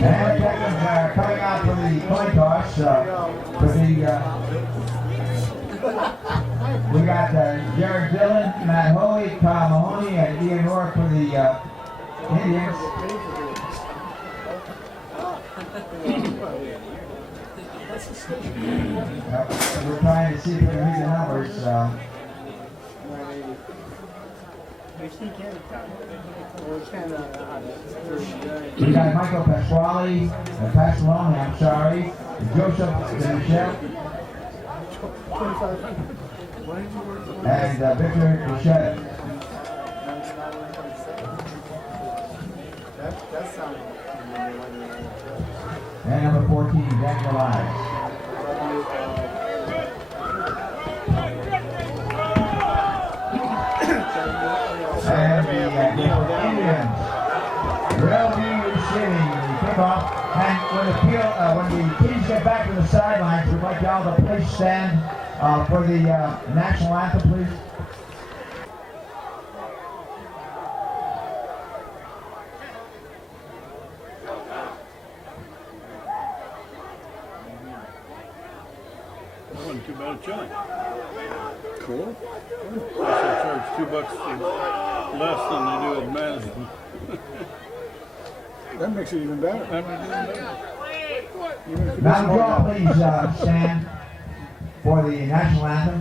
And coming out for the coin toss, we got Jared Dillon, Matt Hoey, Kyle Mahoney, and Ian Rourke for the Indians. We're trying to see if we can read the numbers. We got Michael Pasquale, I'm sorry, Joseph Michel, and Victor Bichette. And number 14, Daniel Lyons. And the Indians will be receiving the kickoff. And when the teams get back to the sidelines, we'd like y'all to please stand for the national anthem, please. That wasn't too bad a chunk. Cool. They charge $2 less than they do at Madison. That makes it even better. That makes it even better. Now, would you all please stand for the national anthem?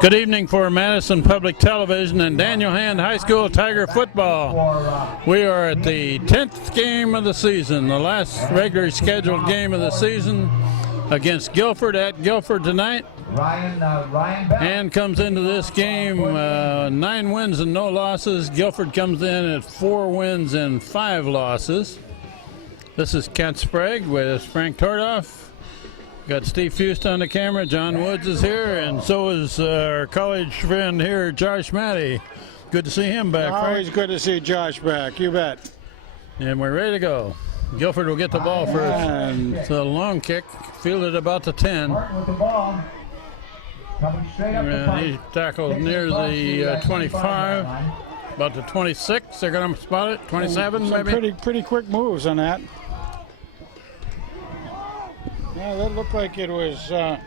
Good evening for Madison Public Television and Daniel Hand High School Tiger football. We are at the 10th game of the season, the last regularly scheduled game of the season against Guilford at Guilford tonight. Hand comes into this game 9 wins and no losses. Guilford comes in at 4 wins and 5 losses. This is Kent Sprague with Frank Tordoff. Got Steve Fust on the camera. John Woods is here, and so is our college friend here, Josh Matty. Good to see him back. Always good to see Josh back. You bet. And we're ready to go. Guilford will get the ball first. It's a long kick, fielded about the 10. With the ball. Coming straight up the He tackled near the 25, about the 26. They're going to spot it. 27, Some maybe. pretty quick moves on that. Yeah, that looked like it was. And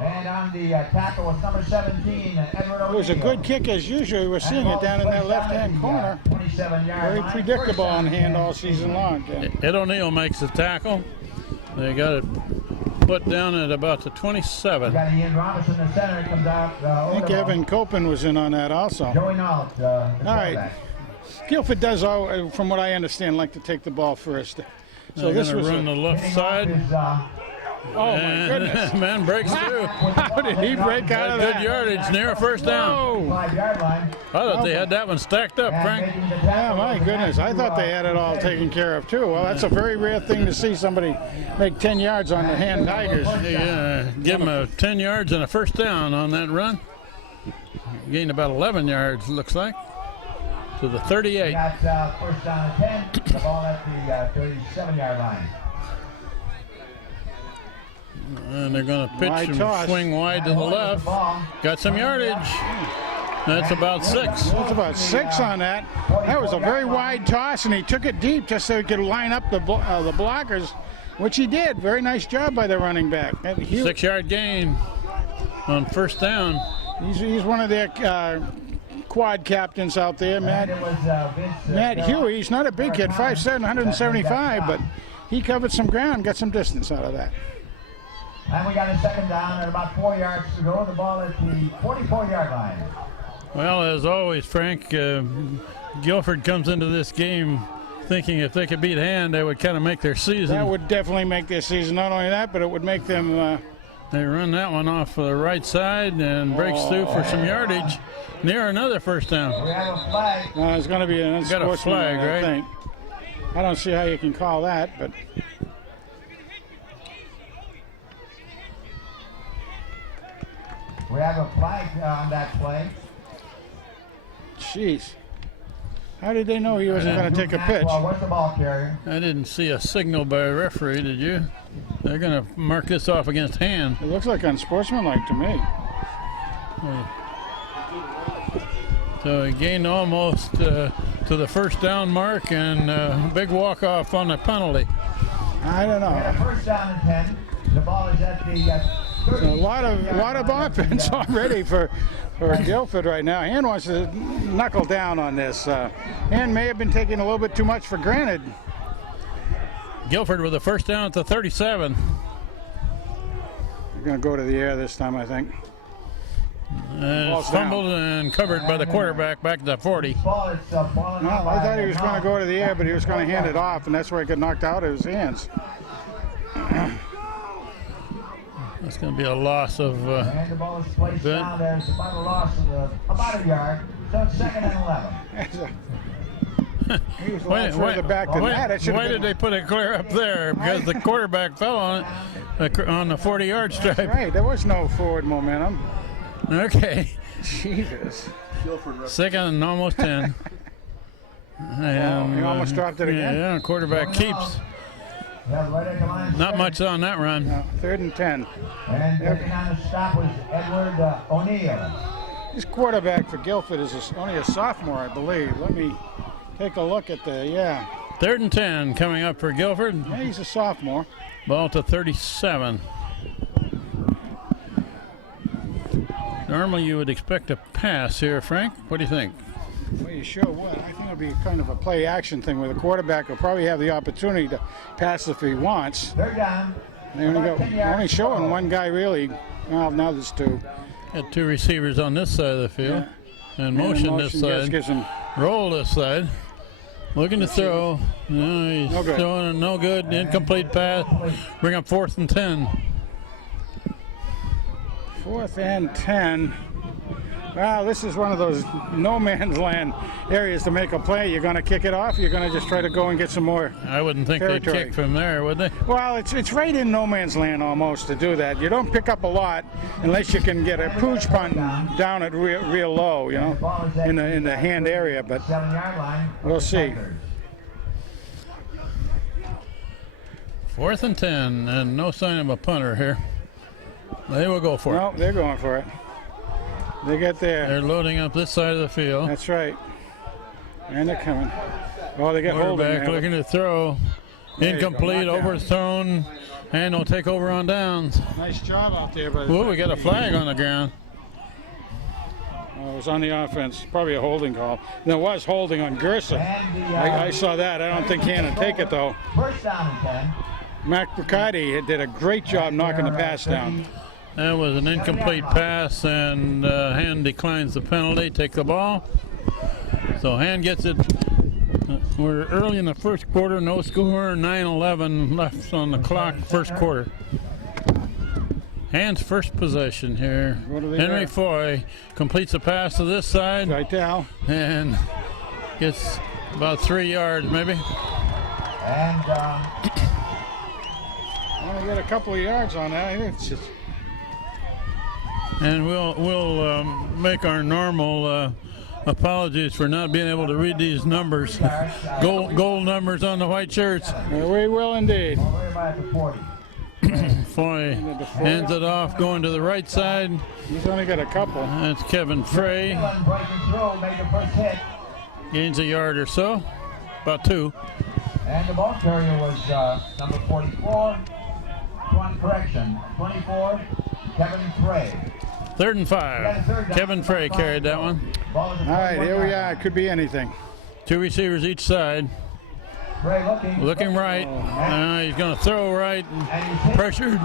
on the tackle was number 17, Edward O'Neill. It was a good kick as usual. We were seeing it down in that left-hand corner. 27-yard Very line. predictable on hand all season long. Ed O'Neill makes the tackle. They got it put down at about the 27. Got Ian Robinson in the center. He comes out. I think Evan Copen was in on that also. Going out. All right. Guilford does, from what I understand, like to take the ball first. So this was run the left side. Oh my goodness! Man breaks through. How did he break out of that? Good yardage near a first down. 5-yard line. I thought they had that one stacked up, Frank. Yeah, my goodness. I thought they had it all taken care of too. Well, that's a very rare thing to see somebody make 10 yards on the Hand Tigers. Yeah, give him a 10 yards and a first down on that run. Gained about 11 yards, looks like, to the 38. Got first down and 10. The ball at the 37-yard line. And they're going to pitch and swing wide to the left. Got some yardage. That's about 6. That's about 6 on that. That was a very wide toss, and he took it deep just so he could line up the blockers, which he did. Very nice job by the running back. 6-yard gain on first down. He's one of their quad captains out there, Matt Huey. He's not a big kid, 5'7", 175, but he covered some ground, got some distance out of that. And we got a second down at about 4 yards to go. The ball at the 44-yard line. Well, as always, Frank, Guilford comes into this game thinking if they could beat Hand, they would kind of make their season. That would definitely make their season. Not only that, but it would make them... They run that one off the right side and breaks through for some yardage near another first down. We have a flag. No, it's going to be an unsportsmanlike, got a flag, right? I think. I don't see how you can call that, but... We have a flag on that play. Jeez. How did they know he wasn't going to take a pitch? Well, what's the ball carrier? I didn't see a signal by a referee, did you? They're going to mark this off against Hand. It looks like unsportsmanlike to me. So he gained almost to the first down mark, and big walk-off on the penalty. I don't know. We got a first down and 10. The ball is at the 30. A lot of offense already for Guilford right now. Hand wants to knuckle down on this. Hand may have been taking a little bit too much for granted. Guilford with a first down at the 37. They're going to go to the air this time, I think. It's fumbled and covered by the quarterback back to the 40. Well, I thought he was going to go to the air, but he was going to hand it off, and that's where he got knocked out of his hands. That's going to be a loss of. And the ball is placed down there. It's about a loss of about a yard. So it's 2nd and 11. He was a lot further back than that. Why did they put it clear up there? Because the quarterback fell on it on the 40-yard stripe. That's right. There was no forward momentum. Okay. Jesus. 2nd and almost 10. And, he almost dropped it again. Yeah, quarterback keeps. Not much on that run. No, 3rd and 10. And taking on the stop was Edward O'Neill. This quarterback for Guilford is only a sophomore, I believe. Let me take a look at the, 3rd and 10 coming up for Guilford. Yeah, he's a sophomore. Ball to 37. Normally you would expect a pass here, Frank. What do you think? Well, you sure would. I think it'll be kind of a play-action thing where the quarterback will probably have the opportunity to pass if he wants. They're down. They're only showing one guy really. Well, now there's 2. Got 2 receivers on this side of the field. Yeah. And motion this side. Roll this side. Looking to throw. No, he's throwing a no good. Incomplete pass. Bring up 4th and 10. 4th and 10. Well, this is one of those no man's land areas to make a play. You're going to kick it off. You're going to just try to go and get some more. I wouldn't think they'd kick from there, would they? Well, it's right in no man's land almost to do that. You don't pick up a lot unless you can get a pooch punt down at real low, you know, in the hand area. But 7-yard line. We'll see. 4th and 10, and no sign of a punter here. They will go for it. No, they're going for it. They get there. They're loading up this side of the field. That's right. And they're coming. Oh, they got quarterback looking to throw. Incomplete, overthrown, and they'll take over on downs. Nice job out there. Oh, we got a flag on the ground. Oh, it was on the offense. Probably a holding call. There was holding on Gersa. I saw that. I don't think he had to take it, though. First down and 10. Mac Bricati did a great job knocking the pass down. That was an incomplete pass, and Hand declines the penalty. Take the ball. So Hand gets it. We're early in the first quarter, no score, 9-11 left on the clock, first quarter. Hand's first possession here. Henry Foy completes a pass to this side. Right down. And gets about 3 yards, maybe. And only got a couple of yards on that. It's just... And we'll make our normal apologies for not being able to read these numbers. Gold numbers on the white shirts. We will indeed. Foy hands it off, going to the right side. He's only got a couple. That's Kevin Frey. Breaking throw, made the first hit. Gains a yard or so, about 2. And the ball carrier was number 44. Correction, 24, Kevin Frey. 3rd and 5. Kevin Frey carried that one. All right, here we are. It could be anything. 2 receivers each side. Frey Looking right. He's going to throw right. Pressured.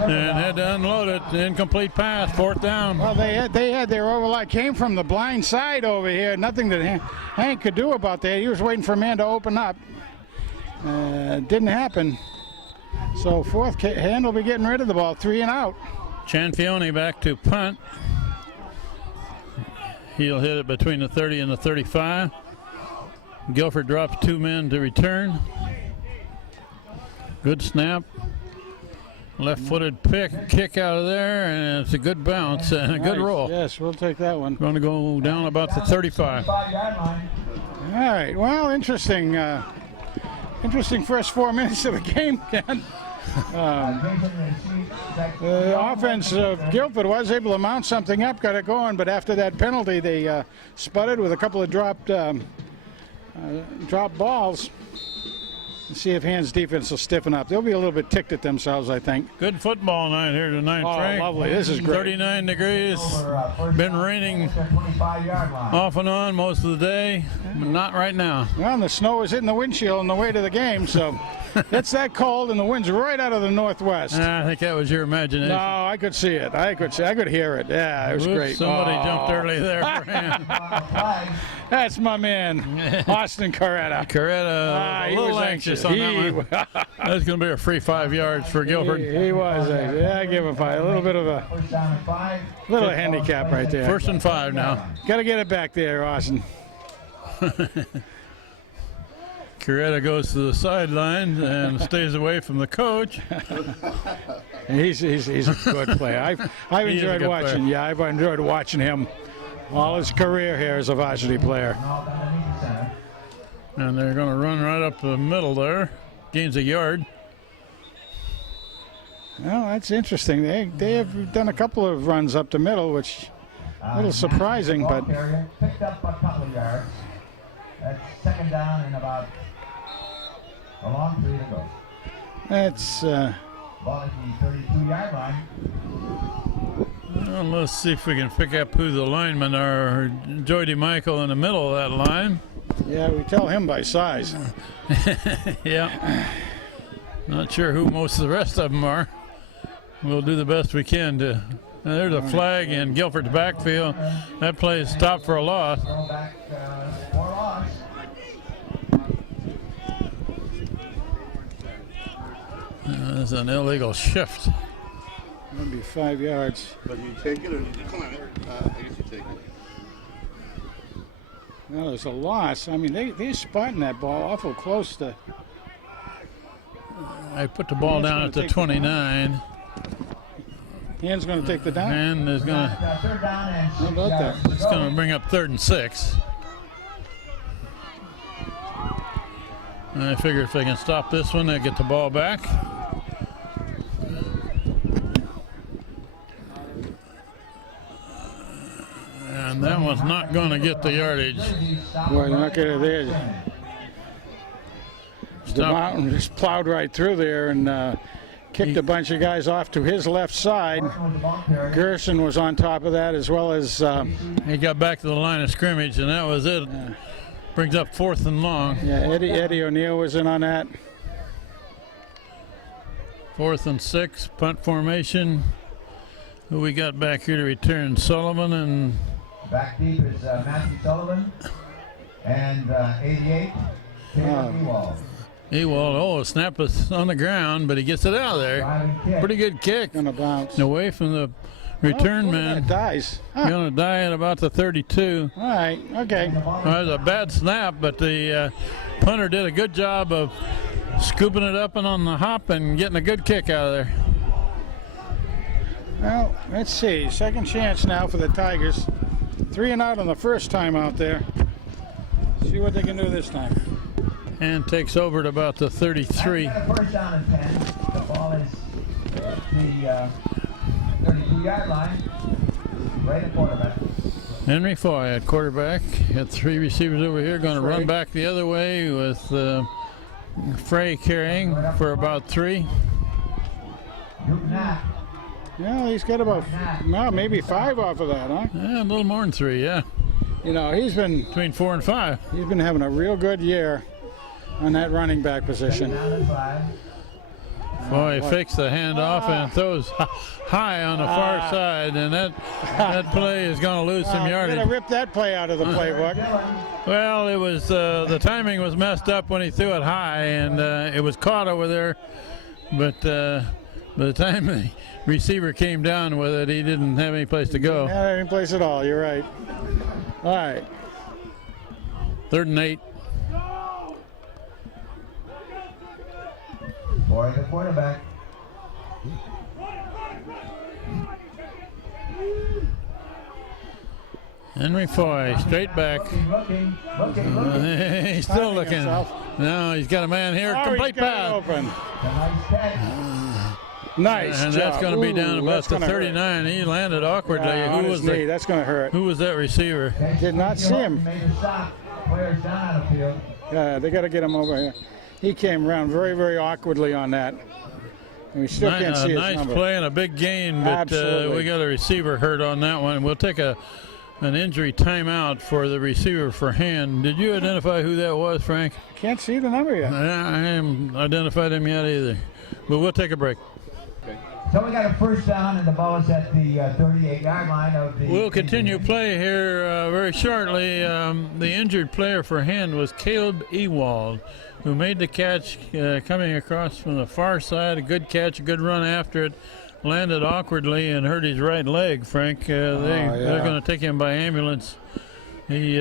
And had to unload it. Incomplete pass. 4th down. Well, they had their overlap. Came from the blind side over here. Nothing that Hank could do about that. He was waiting for a man to open up. Didn't happen. So 4th, Hand will be getting rid of the ball. 3 and out. Chanfione back to punt. He'll hit it between the 30 and the 35. Guilford drops 2 men to return. Good snap. Left-footed kick out of there, and it's a good bounce and a good roll. Yes, we'll take that one. Going to go down about the 35. All right. Well, interesting. Interesting first 4 minutes of the game, Ken. The offense of Guilford was able to mount something up, got it going, but after that penalty, they sputtered with a couple of dropped balls. Let's see if Hand's defense will stiffen up. They'll be a little bit ticked at themselves, I think. Good football night here tonight, Oh, Frank. lovely. This is great. 39 degrees. Been raining off and on most of the day, but not right now. Well, and the snow was hitting the windshield on the way to the game, so it's that cold, and the wind's right out of the northwest. I think that was your imagination. No, I could see it. I could hear it. Yeah, it was great. Somebody jumped early there for him. That's my man, Austin Coretta. Coretta, a little anxious on that one. That's going to be a free 5 yards for Guilford. He was. I give him 5. A little bit of a little handicap right there. 1st and 5 now. Got to get it back there, Austin. Coretta goes to the sideline and stays away from the coach. He's a good player. I've enjoyed watching. Player. Yeah, I've enjoyed watching him all his career here as a varsity player. And they're going to run right up the middle there. Gains a yard. Well, that's interesting. They have done a couple of runs up the middle, which a little surprising, but picked up a couple of yards. That's 2nd down and about a long 3 to go. That's ball at the 32-yard line. Well, let's see if we can pick up who the linemen are. Joey DeMichael in the middle of that line. Yeah, we tell him by size. Yeah. Not sure who most of the rest of them are. We'll do the best we can to. There's a flag in Guilford's backfield. That play is stopped for a loss. That's an illegal shift. Maybe 5 yards. But you take it or decline it? I guess you take it. Well, there's a loss. I mean, they're spotting that ball awful close to. I put the ball down at the 29. Hand's going to take the down. And is going to. How about that? It's going to bring up 3rd and 6. I figure if they can stop this one, they'll get the ball back. And that one's not going to get the yardage. Boy, you're not going to there. The mountain just plowed right through there and kicked a bunch of guys off to his left side. Gerson was on top of that, as well as he got back to the line of scrimmage, and that was it. Brings up 4th and long. Yeah, Eddie O'Neill was in on that. 4th and 6, punt formation. Who we got back here to return? Sullivan and. Back deep is Matthew Sullivan and 88, Ewald. Ewald, snap is on the ground, but he gets it out of there. Pretty good kick. Gonna bounce. Away from the return man. It dies. Going to die at about the 32. All right, okay. Well, it was a bad snap, but the punter did a good job of scooping it up and on the hop and getting a good kick out of there. Well, let's see. Second chance now for the Tigers. 3 and out on the first time out there. See what they can do this time. and takes over at about the 33. First down and 10. The ball is the 32-yard line. Right at quarterback. Henry Foy at quarterback. Got 3 receivers over here. Going to run back the other way with Frey carrying for about 3. Yeah, he's got about maybe 5 off of that, huh? Yeah, a little more than 3. Yeah. You know, he's been Between 4 and 5. He's been having a real good year on that running back position. Boy, he fakes the handoff and throws high on the far side, and that play is going to lose some yardage. Gotta rip that play out of the playbook. Well, it was the timing was messed up when he threw it high, and it was caught over there. But by the time the receiver came down with it, he didn't have any place to go. Didn't have any place at all. You're right. All right. 3rd and 8. For the quarterback. Henry Foy, straight back. Looking. He's still looking. himself. No, he's got a man here. Complete he's got it pass. open. Nice catch. Nice And job. that's going to be down Ooh, about that's the gonna hurt. 39. He landed awkwardly. On his knee. That's going to hurt. Who was that receiver? Did not see him. Made a stop. Players down on the field. Yeah, they got to get him over here. He came around very, very awkwardly on that. And we still can't see his nice number. play and a big gain, but Absolutely. we got a receiver hurt on that one. We'll take an injury timeout for the receiver for hand. Did you identify who that was, Frank? Can't see the number yet. I haven't identified him yet either. But we'll take a break. So we got a first down, and the ball is at the 38-yard line of the. We'll continue play here very shortly. The injured player for hand was Caleb Ewald, who made the catch coming across from the far side. A good catch, a good run after it. Landed awkwardly and hurt his right leg, Frank. They're going to take him by ambulance. He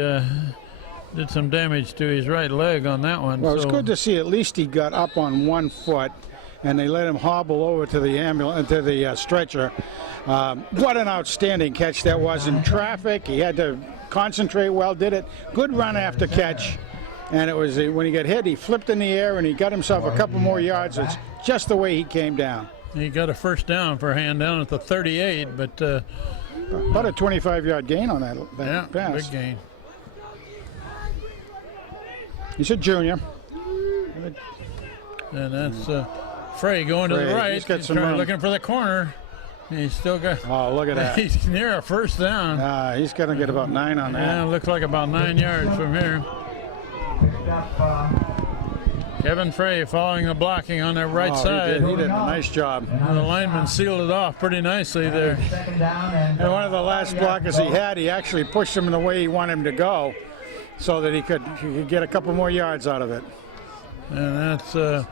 did some damage to his right leg on that one. Well, it's good to see at least he got up on 1 foot, and they let him hobble over to the ambulance, to the stretcher. What an outstanding catch that was in traffic. He had to concentrate well, did it. Good run after catch. And it was when he got hit, he flipped in the air and he got himself a couple more yards. It's just the way he came down. He got a first down for hand down at the 38, but about a 25-yard gain on that pass. Big gain. He's a junior. And that's Frey going to the right. He's got some room. Looking for the corner. He's still got. Oh, look at that. He's near a first down. He's going to get about 9 on that. Yeah, looks like about 9 yards from here. Picked up. Kevin Frey following the blocking on their right side. He did a nice job. And the lineman sealed it off pretty nicely there. Second down, and one of the last blockers he had, he actually pushed him in the way he wanted him to go so that he could get a couple more yards out of it. And that's a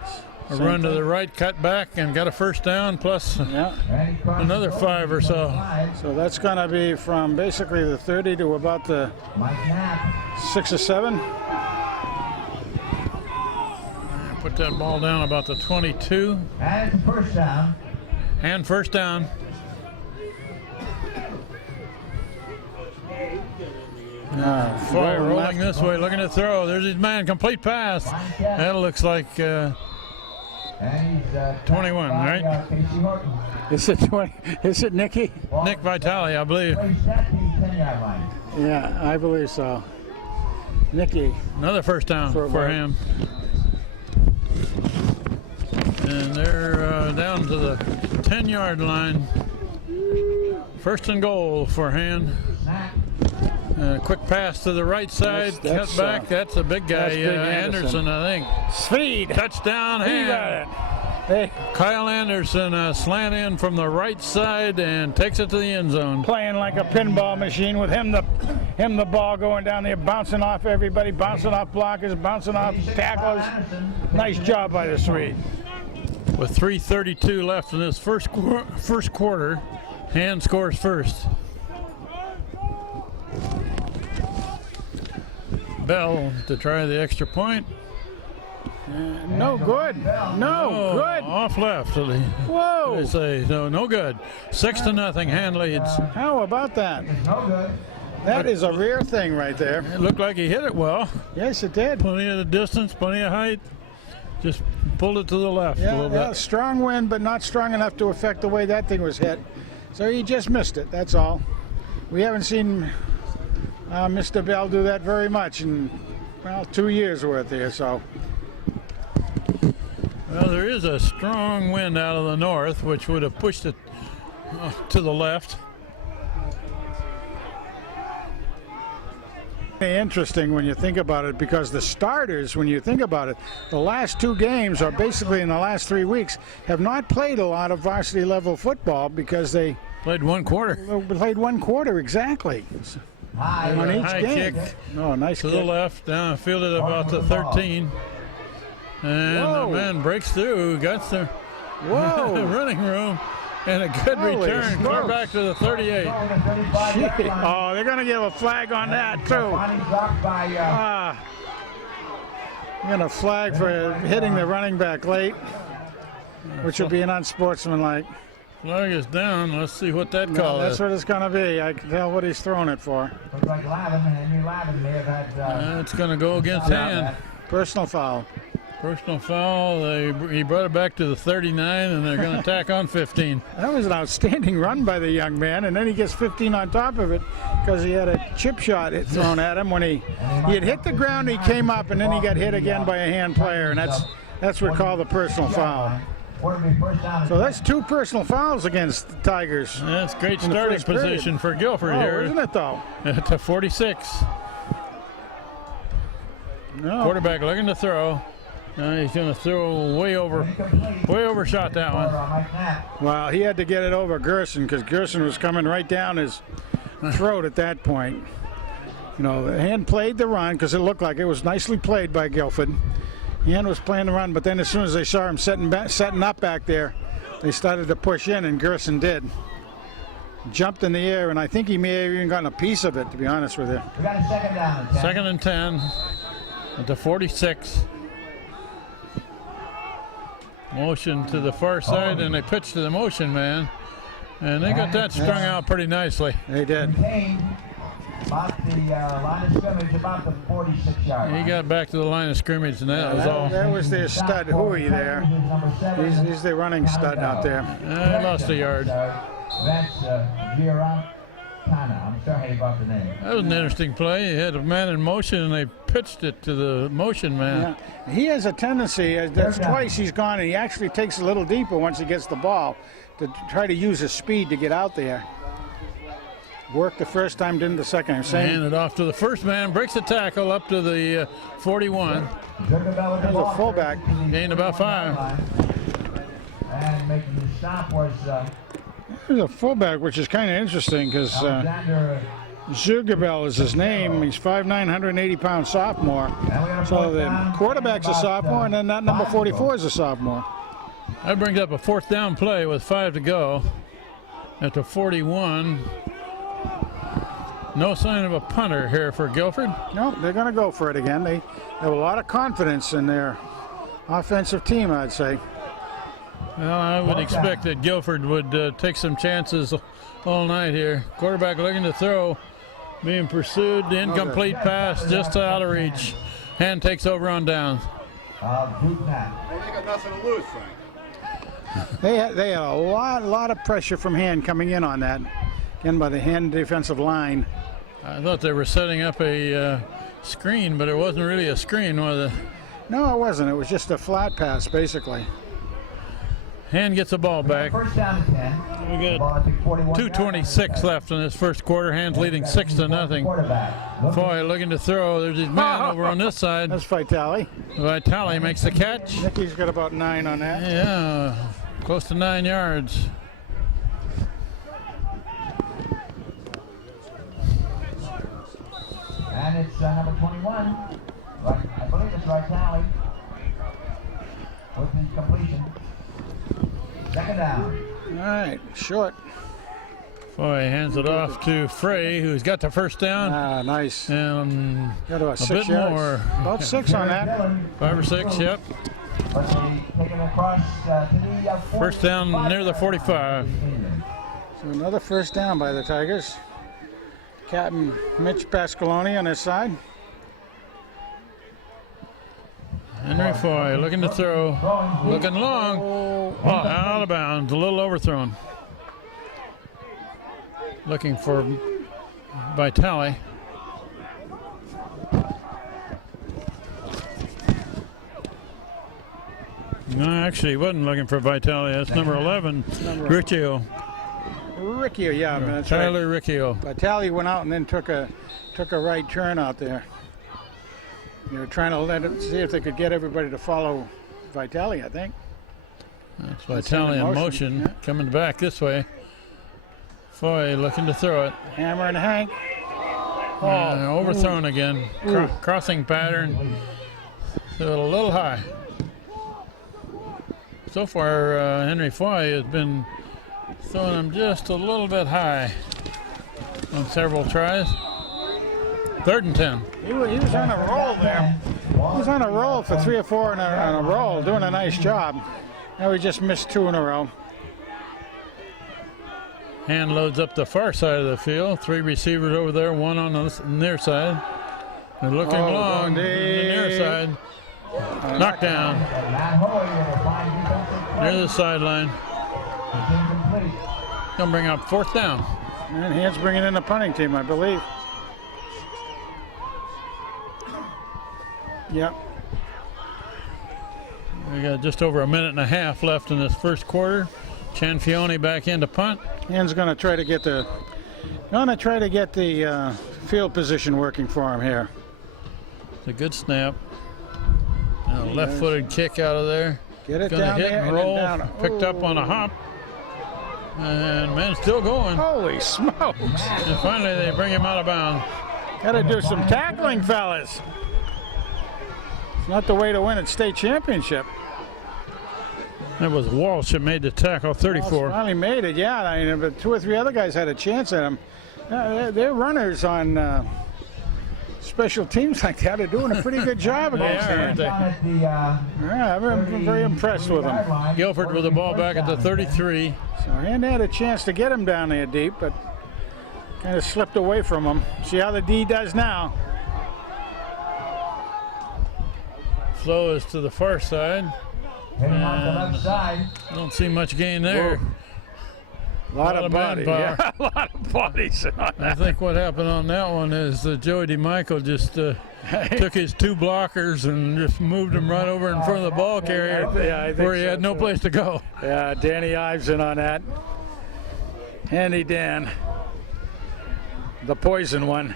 run to the right, cut back, and got a first down plus another 5 or so. So that's going to be from basically the 30 to about the 6 or 7. Put that ball down about the 22. And first down. And first down. Foy rolling this way, looking to throw. There's his man, complete pass. That looks like 21, right? Is it 20? Is it Nicky? Nick Vitale, I believe. Yeah, I believe so. Nicky. Another first down for him. And they're down to the 10-yard line. First and goal for hand. Quick pass to the right side, cut back. That's a big guy, big Anderson, I think. Speed. Touchdown, hand. Hey. Kyle Anderson slant in from the right side and takes it to the end zone. Playing like a pinball machine with him the ball going down there, bouncing off everybody, bouncing off blockers, bouncing off tacklers. Nice job by the Swede. With 3:32 left in this first quarter, hand scores first. Bell to try the extra point. No good. No good. Off left. Whoa. They say no good. 6-0. Hand leads. How about that? No good. That is a rare thing right there. It looked like he hit it well. Yes, it did. Plenty of the distance, plenty of height. Just pulled it to the left a little bit. Strong wind, but not strong enough to affect the way that thing was hit. So he just missed it, that's all. We haven't seen Mr. Bell do that very much in, well, 2 years worth here, so. Well, there is a strong wind out of the north, which would have pushed it to the left. Interesting when you think about it, because the starters, when you think about it, the last 2 games, or basically in the last 3 weeks, have not played a lot of varsity level football because they played 1 quarter. Played 1 quarter, exactly. On each high game. kick No, nice to kick. the left, down fielded about the 13. And the man breaks through, got the running room. And a good return, clear back to the 38. Oh, they're going to give a flag on that, too. You're going to flag for hitting the running back late, which would be an unsportsmanlike. Flag is down. Let's see what that call That's is. what it's going to be. I can tell what he's throwing it for. It's going to go against hand. Personal foul. Personal foul. He brought it back to the 39, and they're going to tack on 15. That was an outstanding run by the young man, and then he gets 15 on top of it because he had a chip shot thrown at him when he had hit the ground. He came up, and then he got hit again by a hand player, and that's what we call the personal foul. So that's 2 personal fouls against the Tigers. That's great starting position for Guilford here. Isn't it, though? At the 46. No. Quarterback looking to throw. He's going to throw way overshot that one. Well, he had to get it over Gerson because Gerson was coming right down his throat at that point. You know, the hand played the run because it looked like it was nicely played by Guilford. Hand was playing the run, but then as soon as they saw him setting up back there, they started to push in, and Gerson did. Jumped in the air, and I think he may have even gotten a piece of it, to be honest with you. We got a second down. 2nd and 10 at the 46. Motion to the far side, and they pitch to the motion man. And they got that strung out pretty nicely. They did. About the line of scrimmage, about the 46-yard line. He got back to the line of scrimmage, and that was all. That was their stud, Huey, there. He's the running stud out there. Lost a yard. That's Girantana. I'm sorry about the name. That was an interesting play. He had a man in motion, and they pitched it to the motion man. Yeah. He has a tendency, that's twice he's gone, and he actually takes a little deeper once he gets the ball to try to use his speed to get out there. Worked the first time, didn't the second. Hand it off to the first man, breaks the tackle up to the 41. There's a fullback. Gained about 5. And making the stop was There's a fullback, which is kind of interesting because Zugerbell is his name. He's 5'9", 180-pound sophomore. So the quarterback's a sophomore, and then that number 44 is a sophomore. That brings up a 4th down play with 5 to go at the 41. No sign of a punter here for Guilford. No, they're going to go for it again. They have a lot of confidence in their offensive team, I'd say. Well, I would expect that Guilford would take some chances all night here. Quarterback looking to throw, being pursued. The incomplete pass just out of reach. Hand takes over on down. They got nothing to lose, Frank. They had a lot of pressure from Hand coming in on that. Again, by the Hand defensive line. I thought they were setting up a screen, but it wasn't really a screen, was it? No, it wasn't. It was just a flat pass, basically. Hand gets the ball back. first down to 10. We got 2:26 left in this first quarter. Hand's leading 6-0. Foy looking to throw. There's his man over on this side. That's Vitale. Vitale makes the catch. Nicky's got about 9 on that. Yeah, close to 9 yards. And it's number 21. I believe it's Vitale with the completion. Second down. All right, short. Foy hands it off to Frey, who's got the first down. Ah, nice. And Got about a 6 bit yards. more. About 6 on that. 5 or 6, yep. Taking across to the First down near the 45. So another first down by the Tigers. Captain Mitch Pasqualoni on his side. Henry Foy looking to throw, looking long, oh, out of bounds, a little overthrown. Looking for Vitale. No, actually, he wasn't looking for Vitale. That's number 11, Riccio. Riccio, yeah, that's Tyler right. Riccio. Vitale went out and then took a right turn out there. They were trying to see if they could get everybody to follow Vitale, I think. That's Vitale in motion, yeah. Coming back this way. Foy looking to throw it. Hammer and Hank. Overthrown again. Crossing pattern. So a little high. So far, Henry Foy has been throwing him just a little bit high on several tries. 3rd and 10. He was on a roll there. He was on a roll for 3 or 4 in a roll, doing a nice job. Now he just missed 2 in a row. Hand loads up the far side of the field. 3 receivers over there, 1 on the near side. They're looking long to the near side. Knocked down. Near the sideline. Gonna bring up 4th down. And Hand's bringing in the punting team, I believe. Yep. We got just over a minute and a half left in this first quarter. Cianfione back into punt. Hand's gonna try to get the field position working for him here. It's a good snap. A left-footed kick out of there. Get it Gonna down hit there and roll. down. Picked up on a hop. And man, still going. Holy smokes! And finally, they bring him out of bounds. Got to do some tackling, fellas. It's not the way to win at state championship. That was Walsh that made the tackle, 34. Walsh finally made it, yeah. I mean, but 2 or 3 other guys had a chance at him. They're runners on special teams like that. They're doing a pretty good job against them. Yeah, I'm very impressed with them. Guilford with the ball back at the 33. So Hand had a chance to get him down there deep, but kind of slipped away from him. See how the D does now. Flow is to the far side. Don't see much gain there. Whoa. A lot of body. Yeah, a lot of bodies. I think what happened on that one is Joey DeMichael just took his 2 blockers and just moved them right over in front of the ball carrier where he had no place to go. Yeah, Danny Ives in on that. Handy Dan. The poison one.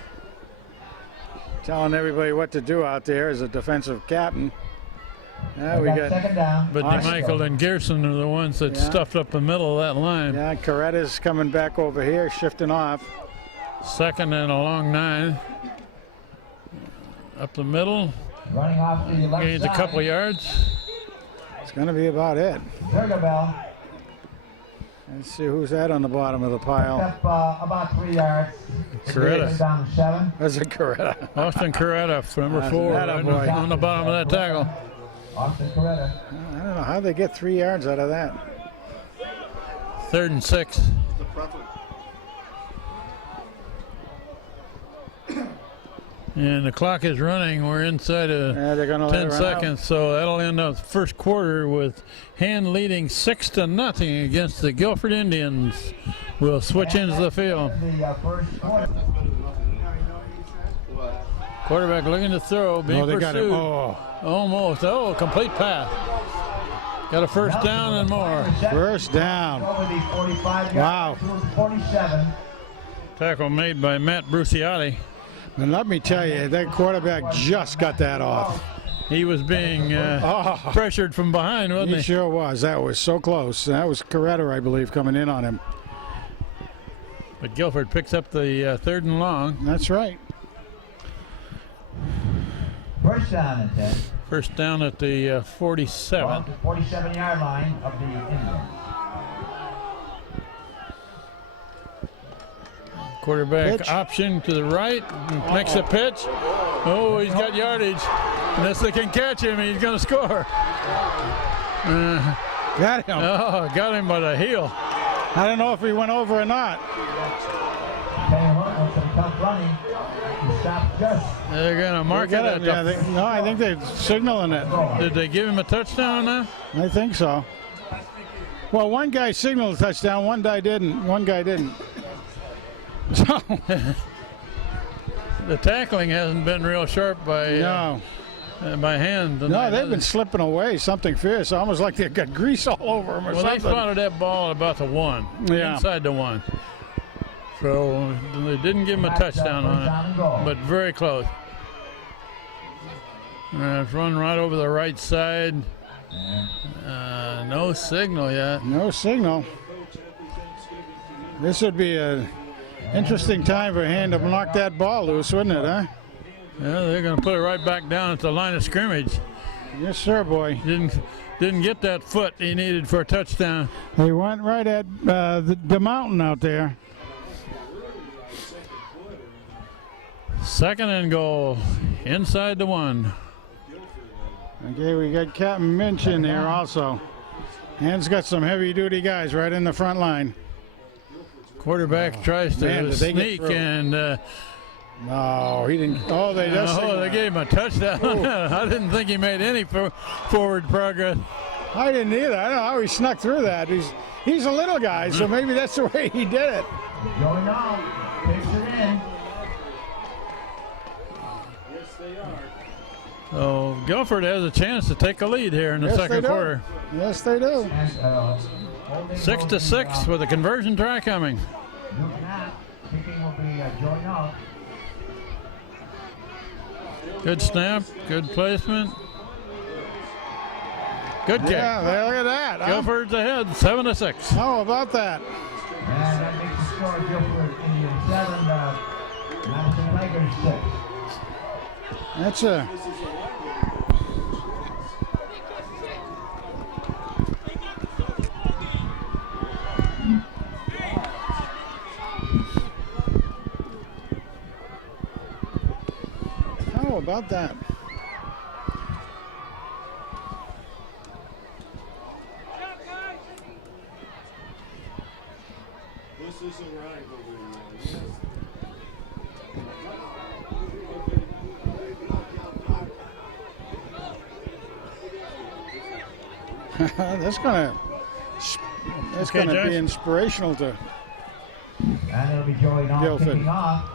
Telling everybody what to do out there as a defensive captain. Yeah, we got second down. But DeMichael and Gerson are the ones that stuffed up the middle of that line. Yeah, Coretta's coming back over here, shifting off. 2nd and a long 9. Up the middle. Running off the left Gains a side. couple of yards. It's going to be about it. Zergabel. Let's see who's that on the bottom of the pile. Up about 3 yards. Coretta. Down to 7. That's a Coretta. Austin Coretta, number 4, right on the bottom of that tackle. Austin Coretta. I don't know how they get 3 yards out of that. 3rd and 6. And the clock is running. We're inside of they're gonna 10 let it run seconds, so that'll end up the first quarter with Hand leading 6-0 against the Guilford Indians. We'll switch into the field. The first quarter. Quarterback looking to throw, being they pursued. got him. Almost. Oh, complete pass. Got a first down and more. First down. Over the 45 Wow. yards to 47. Tackle made by Matt Bruciotti. And let me tell you, that quarterback just got that off. He was being pressured from behind, wasn't He he? sure was. That was so close. That was Coretta, I believe, coming in on him. But Guilford picks up the 3rd and long. That's right. First down and 10. First down at the 47. 47-yard line of the Indians. Quarterback Pitch. option to the right, makes a pitch. Oh, he's got yardage. Unless they can catch him, he's going to score. Got him. Oh, got him by the heel. I don't know if he went over or not. Taylor with some tough running. He stopped just. They're going to mark it at the... No, I think they're signaling it. Did they give him a touchdown now? I think so. Well, one guy signaled a touchdown, one guy didn't. So the tackling hasn't been real sharp by by hand. No, they've been slipping away something fierce, almost like they've got grease all over them or something. Well, they spotted that ball at about the 1, inside the 1. So they didn't give him a touchdown on it, but very close. It's run right over the right side. No signal yet. No signal. This would be an interesting time for Hand to knock that ball loose, wouldn't it, huh? Yeah, they're going to put it right back down at the line of scrimmage. Yes, sir, boy. Didn't get that foot he needed for a touchdown. They went right at the mountain out there. 2nd and goal, inside the 1. Okay, we got Captain Minch in there also. Hand's got some heavy-duty guys right in the front line. Quarterback tries to sneak and... no, he didn't. Oh, they just. Oh, they gave him a touchdown. I didn't think he made any forward progress. I didn't either. I don't know how he snuck through that. He's a little guy, so maybe that's the way he did it. Going on. Takes it in. So Guilford has a chance to take a lead here in the second quarter. Yes, they do. 6-6 with a conversion try coming. Kicking will be Joy Knox. Good snap, good placement. Good kick. Yeah, look at that. Guilford's ahead, 7-6. How about that? And that makes the score Guilford Indians 7, Madison Tigers 6. That's a. How about that? This is a rivalry. That's gonna be inspirational to And it'll be Joey Knox Guilford. kicking off.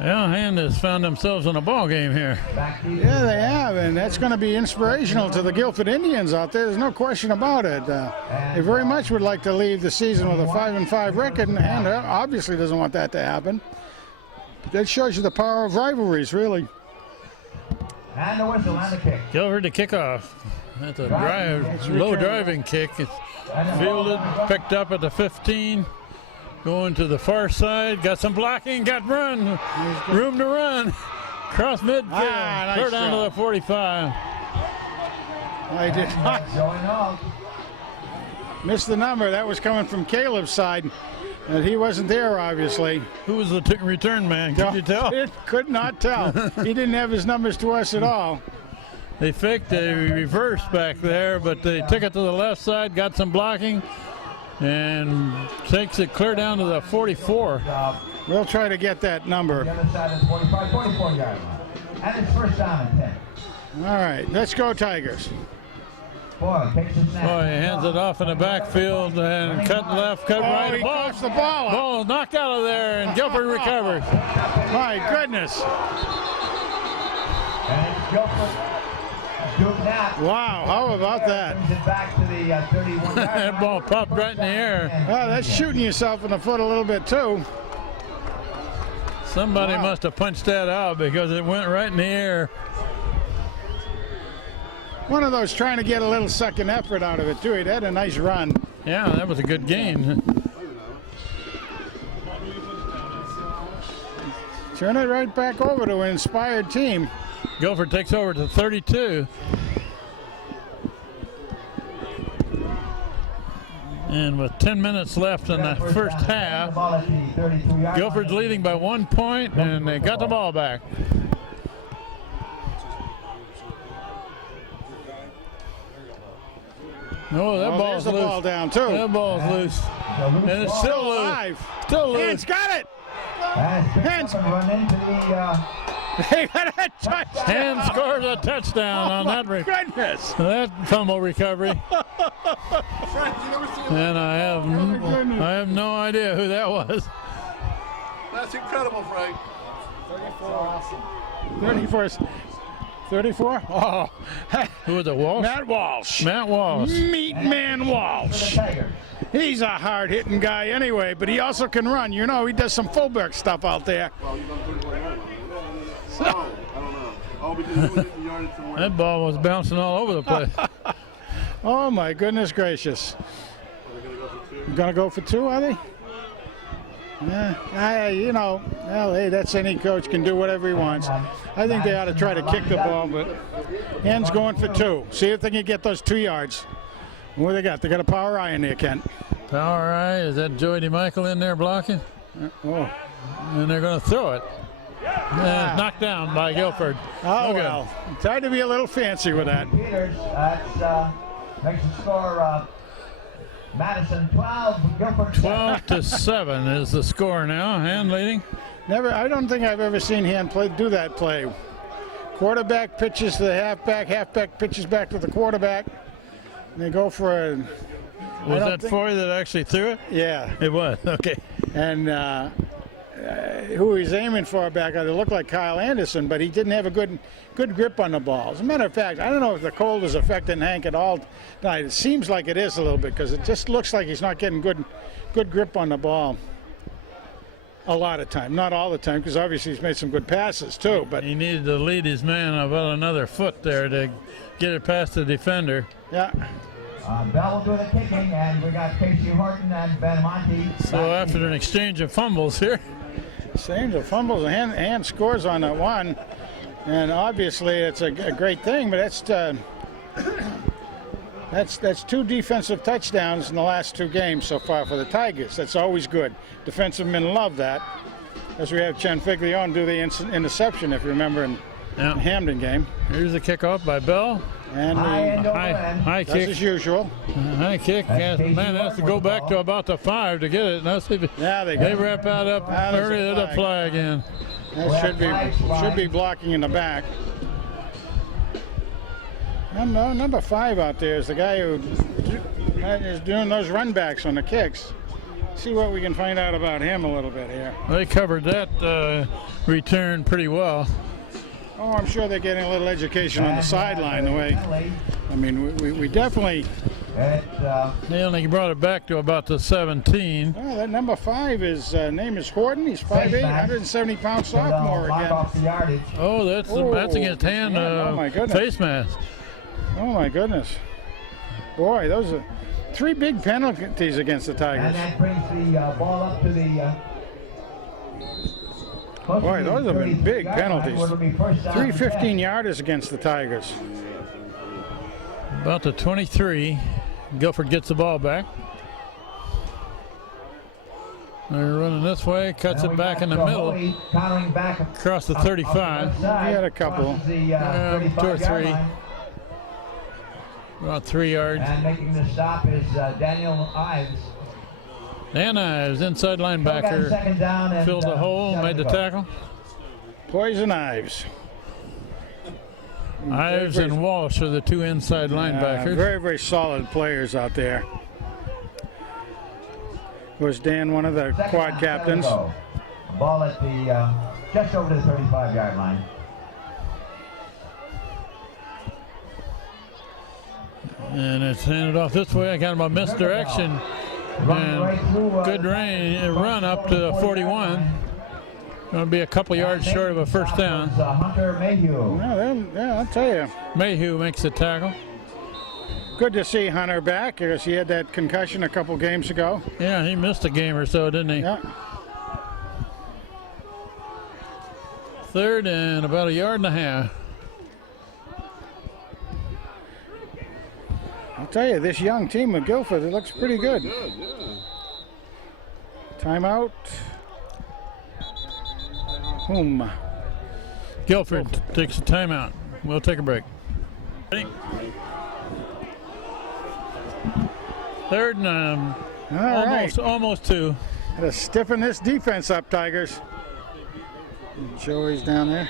Yeah, Hand has found themselves in a ball game here. Yeah, they have, and that's going to be inspirational to the Guilford Indians out there. There's no question about it. They very much would like to leave the season with a 5-5 record, and Hand obviously doesn't want that to happen. That shows you the power of rivalries, really. And the whistle and the kick. Guilford to kick off. That's a low driving kick. It's fielded, picked up at the 15. Going to the far side, got some blocking, got room to run. Cross midfield, nice clear down to the 45. I did not Going off. miss the number. That was coming from Caleb's side, and he wasn't there, obviously. Who was the return man? Could you tell? Could not tell. He didn't have his numbers to us at all. They faked a reverse back there, but they took it to the left side, got some blocking, and takes it clear down to the 44. We'll try to get that number. The other side of the 44 yard line. And it's first down and 10. All right, let's go Tigers. Boy, takes a snap. Boy, he hands it off in the backfield and cut left, cut right. He coughs the ball up. Ball knocked out of there, and Guilford recovers. My goodness. And it's Guilford doing that. Wow, how about that? Brings it back to the 31 yard line. That ball popped right in the air. Well, that's shooting yourself in the foot a little bit, too. Somebody must have punched that out because it went right in the air. One of those trying to get a little second effort out of it, too. He had a nice run. Yeah, that was a good gain. Turn it right back over to an inspired team. Guilford takes over to 32. And with 10 minutes left in the first half, Guilford's leading by 1 point, and they got the ball back. No, that ball's the loose. ball down, too. That ball's loose. And it's still loose. Alive. Still loose. Hand's got it. Hands. Run into the They got a touchdown. Hand scores a touchdown on that Goodness. that fumble recovery. Frank, you never seen And I have no idea who that was. That's incredible, Frank. 34. 34? Oh. Who was it, Walsh? Matt Walsh. Matt Walsh. Meat Man Walsh. Tigers. He's a hard-hitting guy anyway, but he also can run. You know, he does some fullback stuff out there. Well, you've done 31 yards. Oh, I don't know. Oh, because he was hitting the yardage somewhere. That ball was bouncing all over the place. Oh, my goodness gracious. Are they going to go for 2? Going to go for 2, are they? Yeah, you know, well, hey, that's any coach can do whatever he wants. I think they ought to try to kick the ball, but Hen's going for 2. See if they can get those 2 yards. What do they got? They got a power eye in there, Kent. Power eye, is that Joey DeMichael in there blocking? Oh, And they're going to throw it. And it's knocked down by Guilford. oh Okay. well. Tried to be a little fancy with that. Peters, that's makes the score Madison 12, Guilford 12-7 is the score now. Hand leading. I don't think I've ever seen Han do that play. Quarterback pitches to the halfback pitches back to the quarterback. And they go for a. Was that Foy that actually threw it? Yeah. It was. Okay. And who he's aiming for back there looked like Kyle Anderson, but he didn't have a good grip on the ball. As a matter of fact, I don't know if the cold is affecting Hank at all tonight. It seems like it is a little bit because it just looks like he's not getting good grip on the ball. A lot of time, not all the time, because obviously he's made some good passes too. But He needed to lead his man about another foot there to get it past the defender. yeah, Bell will do the kicking, and we got Casey Horton and Ben Monty. So after an exchange of fumbles here, same the fumbles. Hand scores on that one, and obviously it's a great thing. But that's 2 defensive touchdowns in the last 2 games so far for the Tigers. That's always good. Defensive men love that. As we have Chen Figlione do the interception, if you remember, in the Hamden game. here's the kickoff by Bell. And High that's kick. as usual. High kick. Man has to go back to about the 5 to get it. Now see if Yeah, they wrap that up there's a early. There's a flag in. That should be blocking in the back. Number 5 out there is the guy who is doing those run backs on the kicks. See what we can find out about him a little bit here. They covered that return pretty well. Oh, I'm sure they're getting a little education on the sideline. The way, I mean, we definitely. They only brought it back to about the 17. Oh, that number 5 is name is Horton. He's 5'8", 170-pound sophomore again. Oh, that's against hand oh my goodness. face mask. Oh my goodness, boy, those are 3 big penalties against the Tigers. And that brings the ball up to the. Boy, those have been big penalties. 3 15-yarders against the Tigers. About the 23. Guilford gets the ball back. They're running this way, cuts it back in the middle, across the 35. We had a couple. 2 or 3. About 3 yards. And making the stop is Daniel Ives. Dan Ives, inside linebacker, Second down and, filled the hole, 7 made to the go. tackle. Poison Ives. Ives and Walsh are the 2 inside linebackers. Very, very solid players out there. Was Dan one of the Second quad down, captains? 7 to go. Ball at the just over the 35-yard line. And it's handed off this way. I got him a misdirection. And good run up to the 41. Going to be a couple yards short of a first down. Hunter Mayhew. Yeah, I'll tell you. Mayhew makes the tackle. Good to see Hunter back because he had that concussion a couple games ago. Yeah, he missed a game or so, didn't he? Yeah. 3rd and about 1.5 yards. I'll tell you, this young team of Guilford, it looks pretty good. Timeout. Whom? Guilford takes a timeout. We'll take a break. Ready? 3rd and All right. almost 2. Got to stiffen this defense up, Tigers. Joey's down there.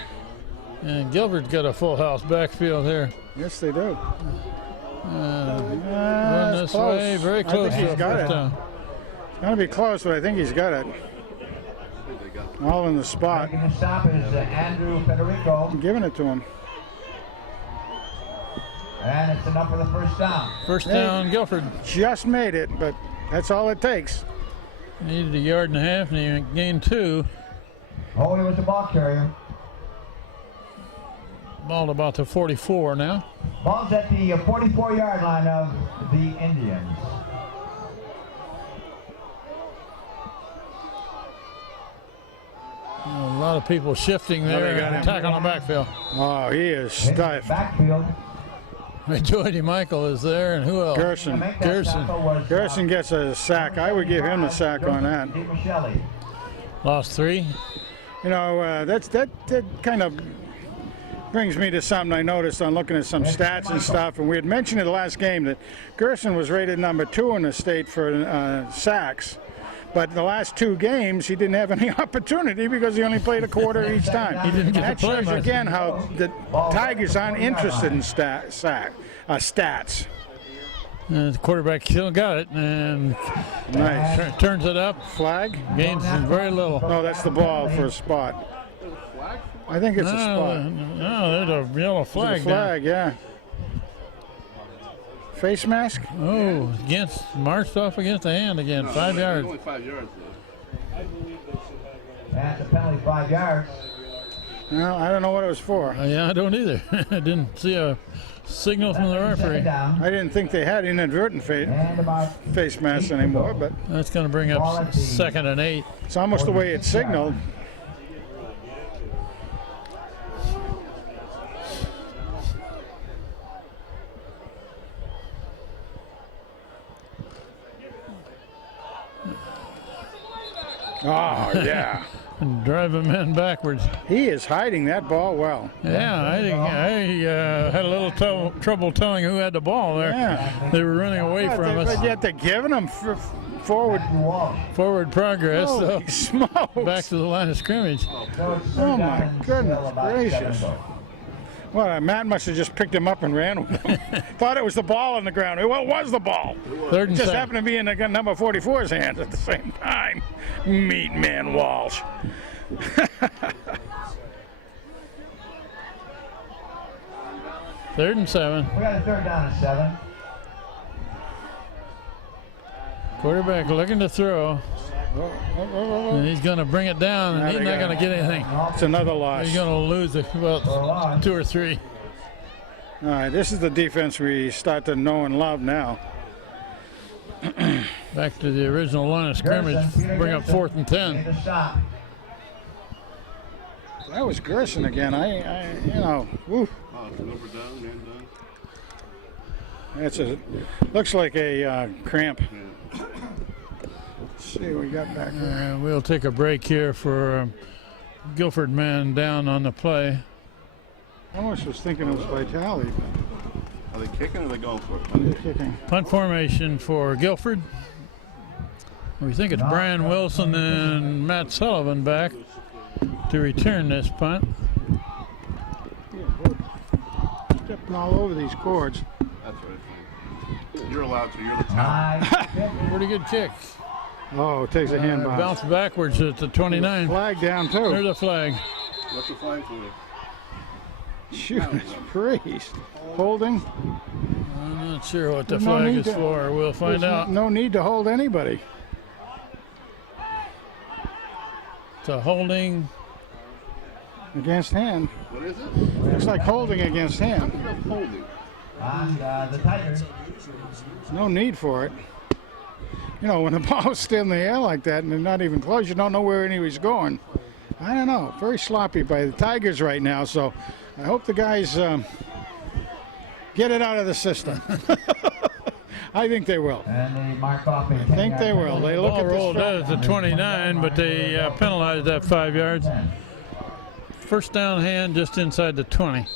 And Guilford's got a full house backfield here. Yes, they do. Run this close. way, very I close think to he's a got first it. down. It's going to be close, but I think he's got it. All in the spot. Making the stop is Andrew Federico. I'm giving it to him. And it's enough for the first down. First down, Guilford. Just made it, but that's all it takes. Needed a yard and a half, and he gained 2. Oh, he was the ball carrier. Ball about the 44 now. Ball's at the 44-yard line of the Indians. A lot of people shifting there they got and him. attack on the backfield. Oh, he is stiff. Backfield. Joey Michael is there, and who else? Gerson. Gerson. Gerson gets a sack. I would give him the sack on that. Lost 3. You know, that kind of brings me to something I noticed on looking at some stats and stuff. And we had mentioned in the last game that Gerson was rated number 2 in the state for sacks. But the last 2 games, he didn't have any opportunity because he only played a quarter each time. He didn't get That to play shows much. again how the Tigers aren't interested in stats. The quarterback still got it, and Nice. turns it up. Flag? Gains very little. No, that's the ball for a spot. I think it's a spot. No, there's a yellow It's a flag. flag, yeah. Face mask? Oh, marched off against the hand again. 5 yards. Only 5 yards, though. That's a penalty, 5 yards. No, I don't know what it was for. Yeah, I don't either. I didn't see a signal from the Second referee. down. I didn't think they had inadvertent And about face masks anymore, but That's going to bring up 2nd and 8. it's almost the way it's signaled. Oh, yeah. And driving men backwards. He is hiding that ball well. Yeah, I had a little trouble telling who had the ball there. Yeah. They were running away from But us. yet they're giving him forward. Forward progress. So Holy smokes. back to the line of scrimmage. Oh, my goodness gracious. Well, Matt must have just picked him up and ran with him. Thought it was the ball on the ground. Well, it was the ball. 3rd and Just 7. happened to be in the number 44's hands at the same time. Meat man Walsh. 3rd and 7. We got a 3rd down and 7. Quarterback looking to throw. And he's going to bring it down, and he's not going to get anything. It's another loss. He's going to lose about 2 or 3. All right, this is the defense we start to know and love now. Back to the original line of scrimmage. Bring up 4th and 10. Made the stop. That was Gerson again. Woo. Oh, it's over down, man down. That's looks like a cramp. Let's see what we got back there. We'll take a break here for Guilford man down on the play. I almost was thinking it was Vitale, Are they kicking or are they going for it? but they're kicking. Punt formation for Guilford. We think it's Brian Wilson and Matt Sullivan back to return this punt. Stepping all over these cords. That's right. You're allowed to. You're the talent. Pretty good kick. Oh, it takes a hand bounce. Bounce backwards at the 29. Flag down There's too. a flag. What's the flag for? Shoot, priest. Holding. I'm not sure what the There's no flag need is to- for. We'll find There's out. no need to hold anybody. It's a holding. Against hand. What is it? Looks like holding against hand. Holding. On the Tigers. There's no need for it. You know, when the ball's still in the air like that and they're not even close, you don't know where anybody's going. I don't know. Very sloppy by the Tigers right now, so I hope the guys get it out of the system. I think they will. And they mark off a I think they will. They look Ball at rolled out this. at the 29, but they penalized that 5 yards. First down hand just inside the 20.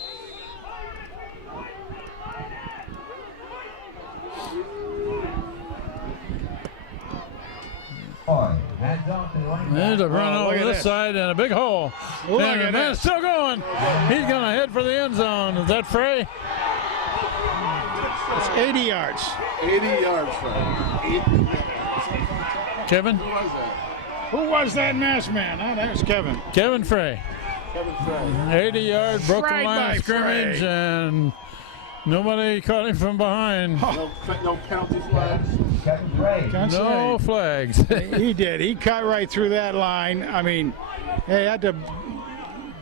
Boy. Hands off to the running There's a back. run over this side and a big hole. Look And the at man's that. still going. He's going to head for the end zone. Is that Frey? It's 80 yards. 80 yards from Kevin? Who was that? Who was that masked man? Oh, that was Kevin. Kevin Frey. Kevin Frey. 80 yards, broke the Fried line by of scrimmage, Frey. and nobody caught him from behind. No penalty flags. Kevin Frey. Can't No say. flags. He did. He cut right through that line. I mean, they had to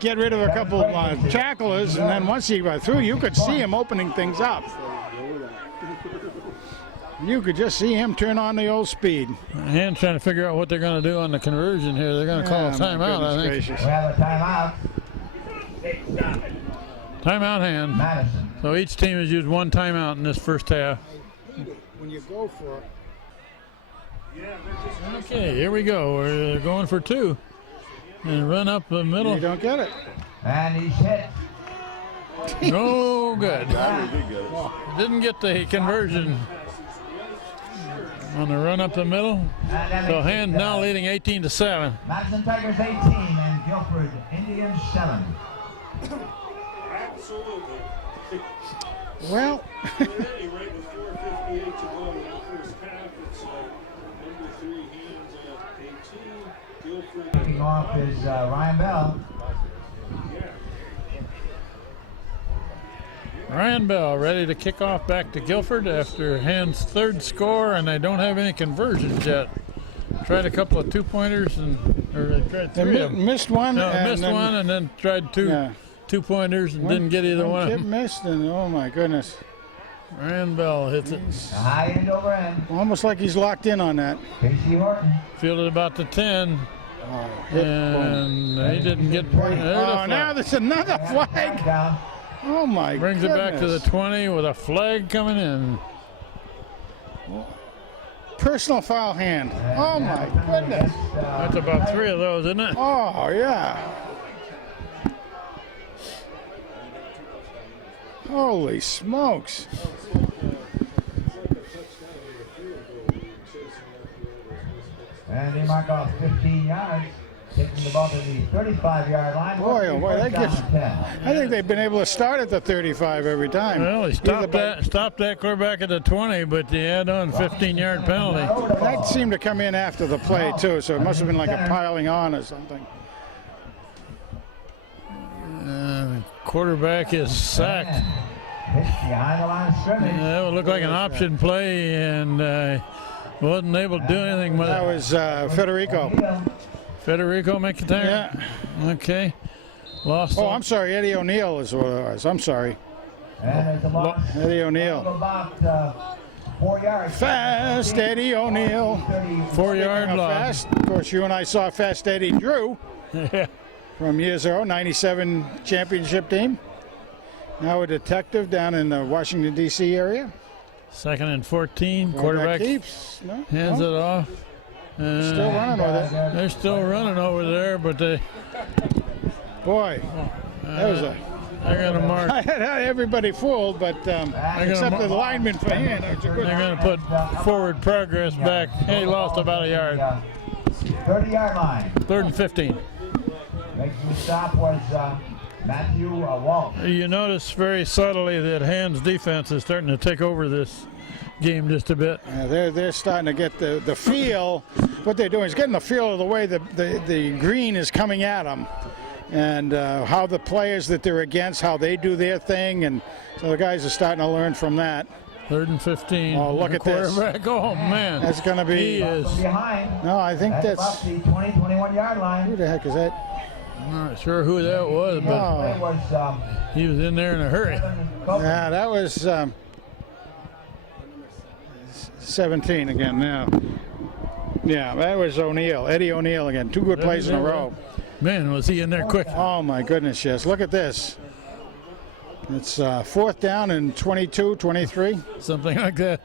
get rid of a couple of tacklers, and then once he got through, you could see him opening things up. You could just see him turn on the old speed. And trying to figure out what they're going to do on the conversion here. They're going to call a my timeout, I goodness think. gracious. We have a timeout. Timeout hand. Madison. So each team has used one timeout in this first half. When you go for it. Okay, here we go. We're going for two. And run up the middle. You don't get it. And he's hit. No good. I really did get it. Didn't get the conversion on the run up the middle. So Hand now leading 18-7. Madison Tigers 18 and Guilford Indians 7. Absolutely. Well, At any rate, with 4:58 to go in the first half, it's number 3 Hands at 18. Guilford. Kicking off is Ryan Bell. Ryan Bell ready to kick off back to Guilford after Hand's third score, and they don't have any conversions yet. Tried a couple of two-pointers, or they tried they three of them. missed one. No, and missed then one and then tried Yeah. two-pointers and didn't get either one of kid them. missed, and oh my goodness. Ryan Bell hits it. High end over end. Almost like he's locked in on that. Casey Horton. Fielded about the 10, Hit, boom. and he didn't get. There's a Oh, flag. now there's another flag. Down. Oh my Brings goodness. it back to the 20 with a flag coming in. Personal foul hand. Oh my goodness. That's about 3 of those, isn't it? Oh yeah. Holy smokes. And they mark off 15 yards. Taking the ball to the 35-yard line. Boy, oh boy, that First gets. down and 10. I think they've been able to start at the 35 every time. Well, he Either stopped that quarterback at the 20, but they add on 15-yard penalty. Over the ball. That seemed to come in after the play too, so it must have been like a piling on or something. Quarterback is sacked. Hit behind the line of scrimmage. That would look like an option play, and wasn't able to do anything with That it. was Federico. Federico make the tackle? Yeah. Okay. Lost. Oh, I'm sorry. Eddie O'Neill is what it was. I'm sorry. And there's a loss. Eddie O'Neill. About 4 yards. Fast Eddie O'Neill. 4-yard loss. Fast. Of course, you and I saw Fast Eddie Drew Yeah. from years ago, 97 championship team. Now a detective down in the Washington, D.C. area. 2nd and 14. Quarterback keeps. No, hands no, it off. Still running with it. They're still running over there, but they, Boy, that was a. they're going to mark. I had everybody fooled, but except the lineman for hand. That was a good- They're going to put forward progress back. He lost about a yard. 30-yard line. 3rd and 15. Making the stop was Matthew Walsh. You notice very subtly that Hand's defense is starting to take over this game just a bit. They're starting to get the feel. What they're doing is getting the feel of the way the green is coming at them, and how the players that they're against, how they do their thing, and so the guys are starting to learn from that. 3rd and 15. Oh, look The at this. quarterback. Oh man, That's going to he be. is. From behind. No, I think That's that's. about the 20-21-yard Who line. the heck is that? I'm not sure who that was, but Oh. Play was he was in there in a hurry. Yeah, that was 17 again now. Yeah, that was O'Neill, Eddie O'Neill again. 2 good plays in a row. Man, was he in there quick. Oh my goodness, yes. Look at this. It's 4th down and 22, 23. Something like that.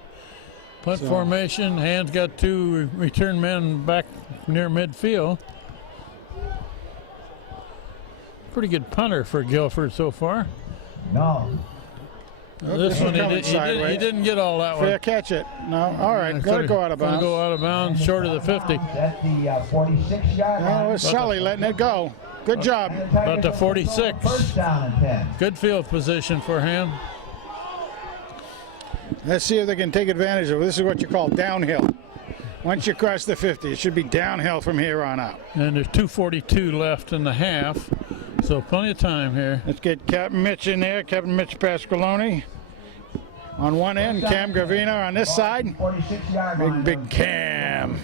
Punt formation. Hand's got 2 return men back near midfield. Pretty good punter for Guilford so far. No. This one he didn't get all that Fair one. catch it. No. All right. Got to go out of Gonna bounds. go out of bounds, short of the 50. At the 46-yard line. That was Sully letting it go. Good job. About the 46. First down and 10. Good field position for him. Let's see if they can take advantage of it. This is what you call downhill. Once you cross the 50, it should be downhill from here on out. And there's 2:42 left in the half, so plenty of time here. Let's get Captain Mitch in there. Captain Mitch Pasqualoni on one end. Cam Gravino on this side. 46-yard line. Big Cam.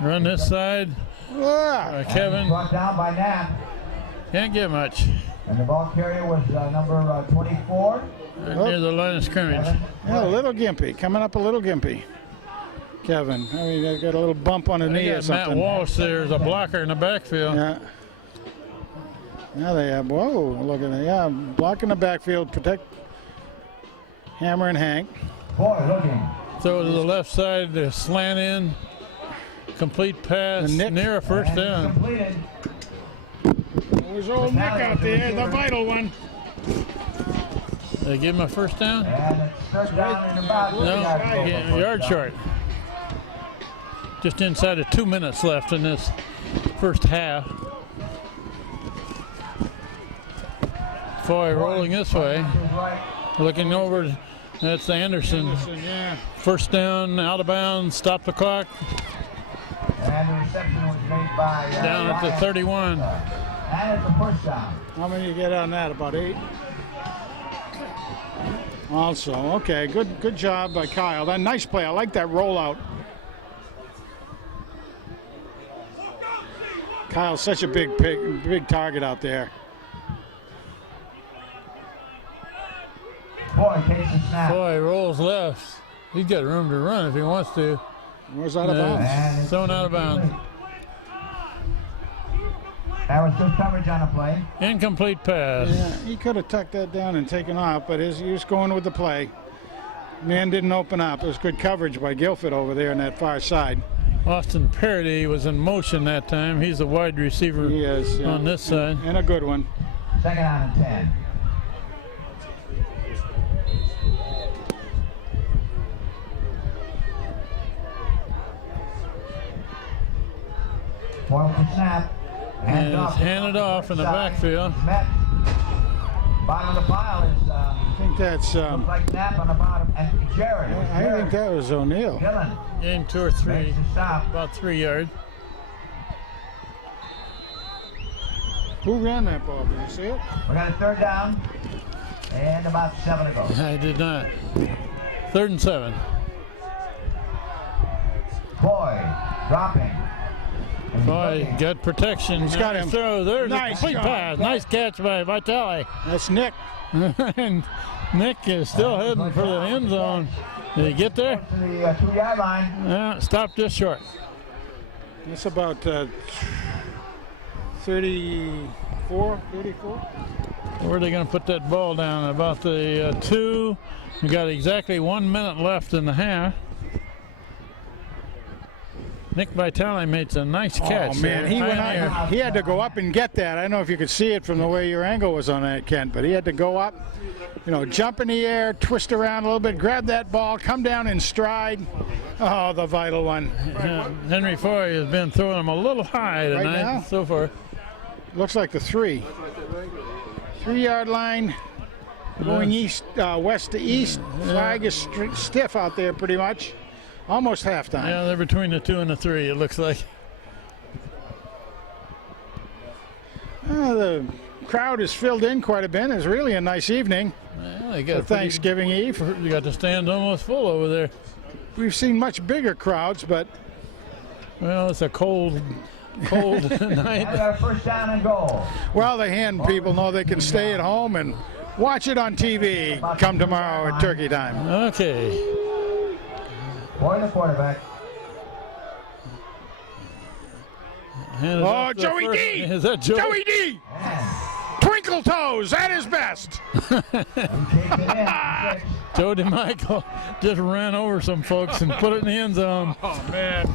Run this side. Ah, Kevin Brought down by Knapp. can't get much. And the ball carrier was number 24. Right near the line of scrimmage. yeah, a little gimpy. Coming up a little gimpy. Kevin. I mean, they got a little bump on the They knee or got Matt something. Walsh there as a blocker in the backfield. Yeah. Now they have, whoa, look at that. Yeah, blocking the backfield, protect Hammer and Hank. Boy, looking. Throw to the left side, the slant in. Complete pass And Nick. near a first And down. completed. There's old Nick out there, the vital one. They give him a first down? And it's third down and about No, yard short. Just inside of 2 minutes left in this first half. Foy rolling this way, looking over. That's Anderson. Yeah. First down, out of bounds, stop the clock. And the reception was made by Down at the Ryan. 31. And it's a first down. How many you get on that? About 8? Also, okay, good job by Kyle. That nice play. I like that rollout. Kyle's such a big target out there. Boy takes the snap. Foy rolls left. He's got room to run if he wants to. Where's out of Yeah. bounds? And it's Thrown out of bounds. That was good coverage on the play. Incomplete pass. Yeah, he could have tucked that down and taken off, but he was going with the play. Man didn't open up. It was good coverage by Guilford over there on that far side. Austin Parody was in motion that time. He's a wide receiver He is. Yeah. on this side. And a good one. Second down and 10. Boy with the snap. And it's handed off in the backfield. Met. Bottom of the pile is I think that's. looks like Knapp on the bottom. And Jared. I think that was O'Neal. Dillon Gain 2 or 3, makes the stop. about 3 yards. Who ran that ball? Did you see it? We got a third down. And about 7 to go. I did not. 3rd and 7. Boy dropping. And Boy, got protection. He's got Nice him. throw. There's Nice a complete shot. pass. Nice catch by Vitale. That's Nick. And Nick is still heading for the end zone. Did he get there? to the 2-yard line. Yeah, stopped just short. That's about 34. Where are they going to put that ball down? About the 2. We got exactly 1 minute left in the half. Nick Vitale made a nice catch. Oh man, there. he went Pioneer. out. He had to go up and get that. I don't know if you could see it from the way your angle was on that, Kent, but he had to go up, jump in the air, twist around a little bit, grab that ball, come down in stride. Oh, the vital one. Henry Foy has been throwing him a little high Right tonight now? so far. Looks like the 3. 3-yard line. Going west to east. Flag is stiff out there pretty much. Almost halftime. Yeah, they're between the 2 and the 3, it looks like. The crowd is filled in quite a bit. It's really a nice evening Well, they for got a pretty- Thanksgiving Eve. You got the stands almost full over there. We've seen much bigger crowds, but Well, it's a cold And we night. got a first down and goal. well, the hand people know they can stay at home and watch it on TV come tomorrow at turkey time. Okay. Boy, the quarterback. Handed Oh, off to the Joey first- D! Is that Joey? Joey D! And Twinkle toes at his best. he takes it in. 6. Joe DeMichael just ran over some folks and put it in the end zone. Oh, man.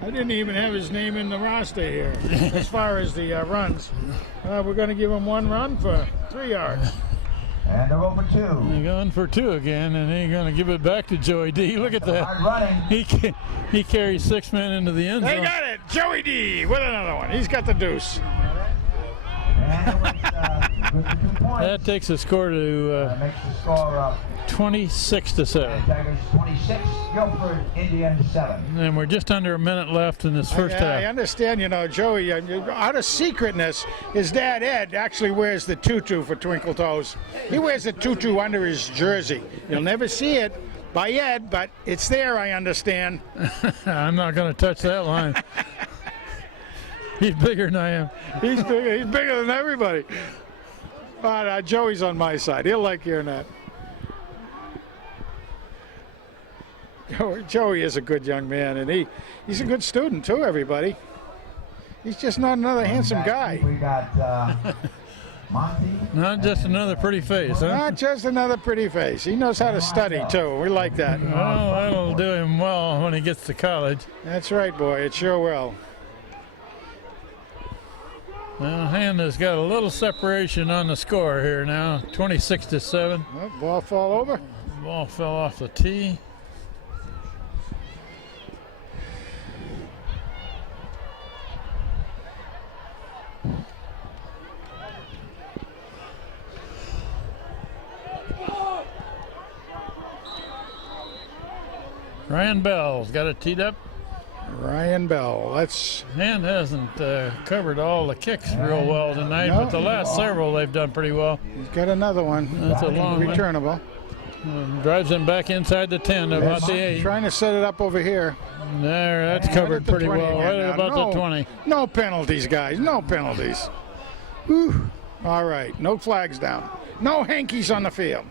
I didn't even have his name in the roster here as far as the runs. We're going to give him 1 run for 3 yards. And they're over 2. They're going for 2 again, and they're going to give it back to Joey D. Look at that. Hard running. He carries 6 men into the end zone. They got it. Joey D with another one. He's got the deuce. And it was good for 2 points. That takes the score to Makes the score 26-7. Tigers 26, Guilford Indians 7. And we're just under a minute left in this first I half. understand, you know, Joey, out of secretness, his dad, Ed, actually wears the tutu for Twinkle Toes. He wears the tutu under his jersey. You'll never see it by Ed, but it's there, I understand. I'm not going to touch that line. He's bigger than I am. He's bigger than everybody. But Joey's on my side. He'll like hearing that. Joey is a good young man, and he's a good student too, everybody. He's just not another handsome guy. We got Monty. Not just another pretty face, huh? Not just another pretty face. He knows how to study too. We like that. Well, that'll do him well when he gets to college. That's right, boy. It sure will. Well, Hand has got a little separation on the score here now, 26-7. Oh, ball fall over. Ball fell off the tee. Ryan Bell's got it teed up. Ryan Bell. Hand hasn't covered all the kicks real well tonight, but the last several they've done pretty well. He's got another one. That's a long one. Returnable. Drives him back inside the 10, about the 8. Trying to set it up over here. There, that's covered pretty well. Right at about the 20. No penalties, guys. No penalties. Whew. All right. No flags down. No hankies on the field.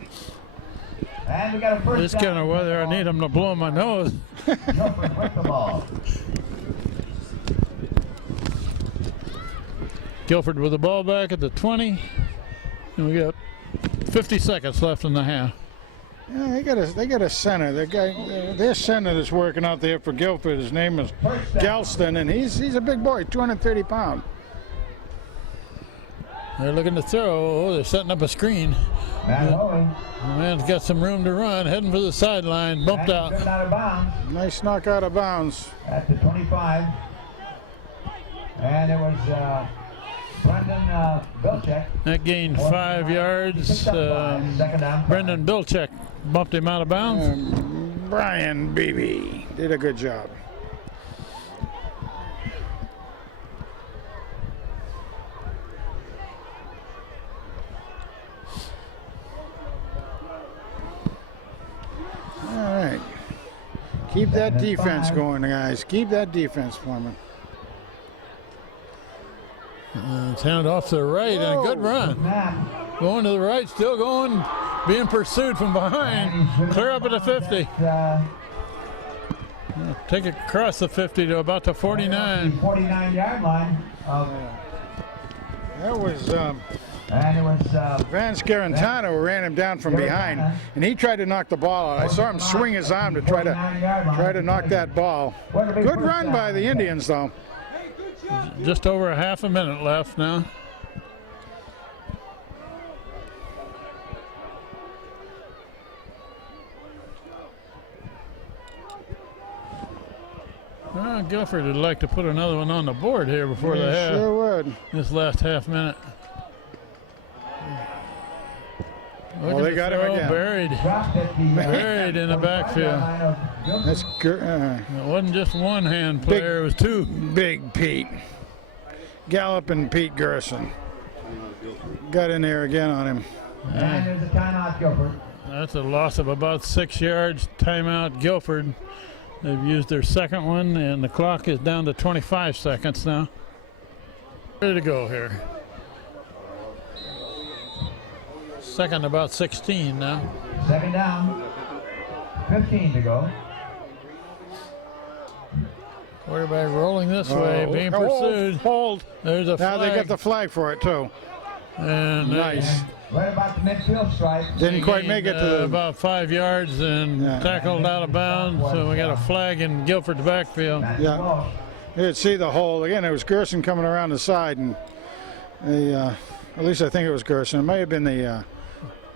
And we got a first This kind of weather, I need them to blow my nose. Guilford with the ball. Guilford with the ball back at the 20. And we got 50 seconds left in the half. Yeah, they got a center. Their center that's working out there for Guilford. His name is Galston, and he's a big boy, 230 pounds. They're looking to throw. Oh, they're setting up a screen. Matt Owen. The man's got some room to run, heading for the sideline, bumped out. Out of bounds Nice knock out of bounds. at the 25. And it was Brendan Bilchek. That gained 5 yards. Second down. Brendan Bilchek bumped him out of bounds. Brian Beebe did a good job. All right. Keep that defense going, guys. Keep that defense forming. It's handed off to the right, and a good run. Matt. Going to the right, still going, being pursued from behind. Clear up at the 50. Take it across the 50 to about the 49. 49-yard line. That was And it was Van Scarantano who ran him down from behind, and he tried to knock the ball out. I saw him swing his arm to try to knock that ball. Good run by the Indians, though. Just over a half a minute left now. Well, Guilford would like to put another one on the board here before the half. Sure would. This last half minute. Well, they got him again. Buried in the backfield. That's good. It wasn't just one hand player, it was two. Big Pete. Gallup and Pete Gerson. Got in there again on him. And there's a timeout, Guilford. That's a loss of about 6 yards. Timeout, Guilford. They've used their second one, and the clock is down to 25 seconds now. Ready to go here. Second, about 16 now. Second down. 15 to go. Quarterback rolling this way, being pursued. Hold. There's a flag. Now they got the flag for it, too. And Nice. Right about the midfield stripe. Didn't quite make it to the. About 5 yards and tackled out of bounds. So we got a flag in Guilford's backfield. Yeah. You could see the hole. Again, it was Gerson coming around the side, and at least I think it was Gerson. It may have been the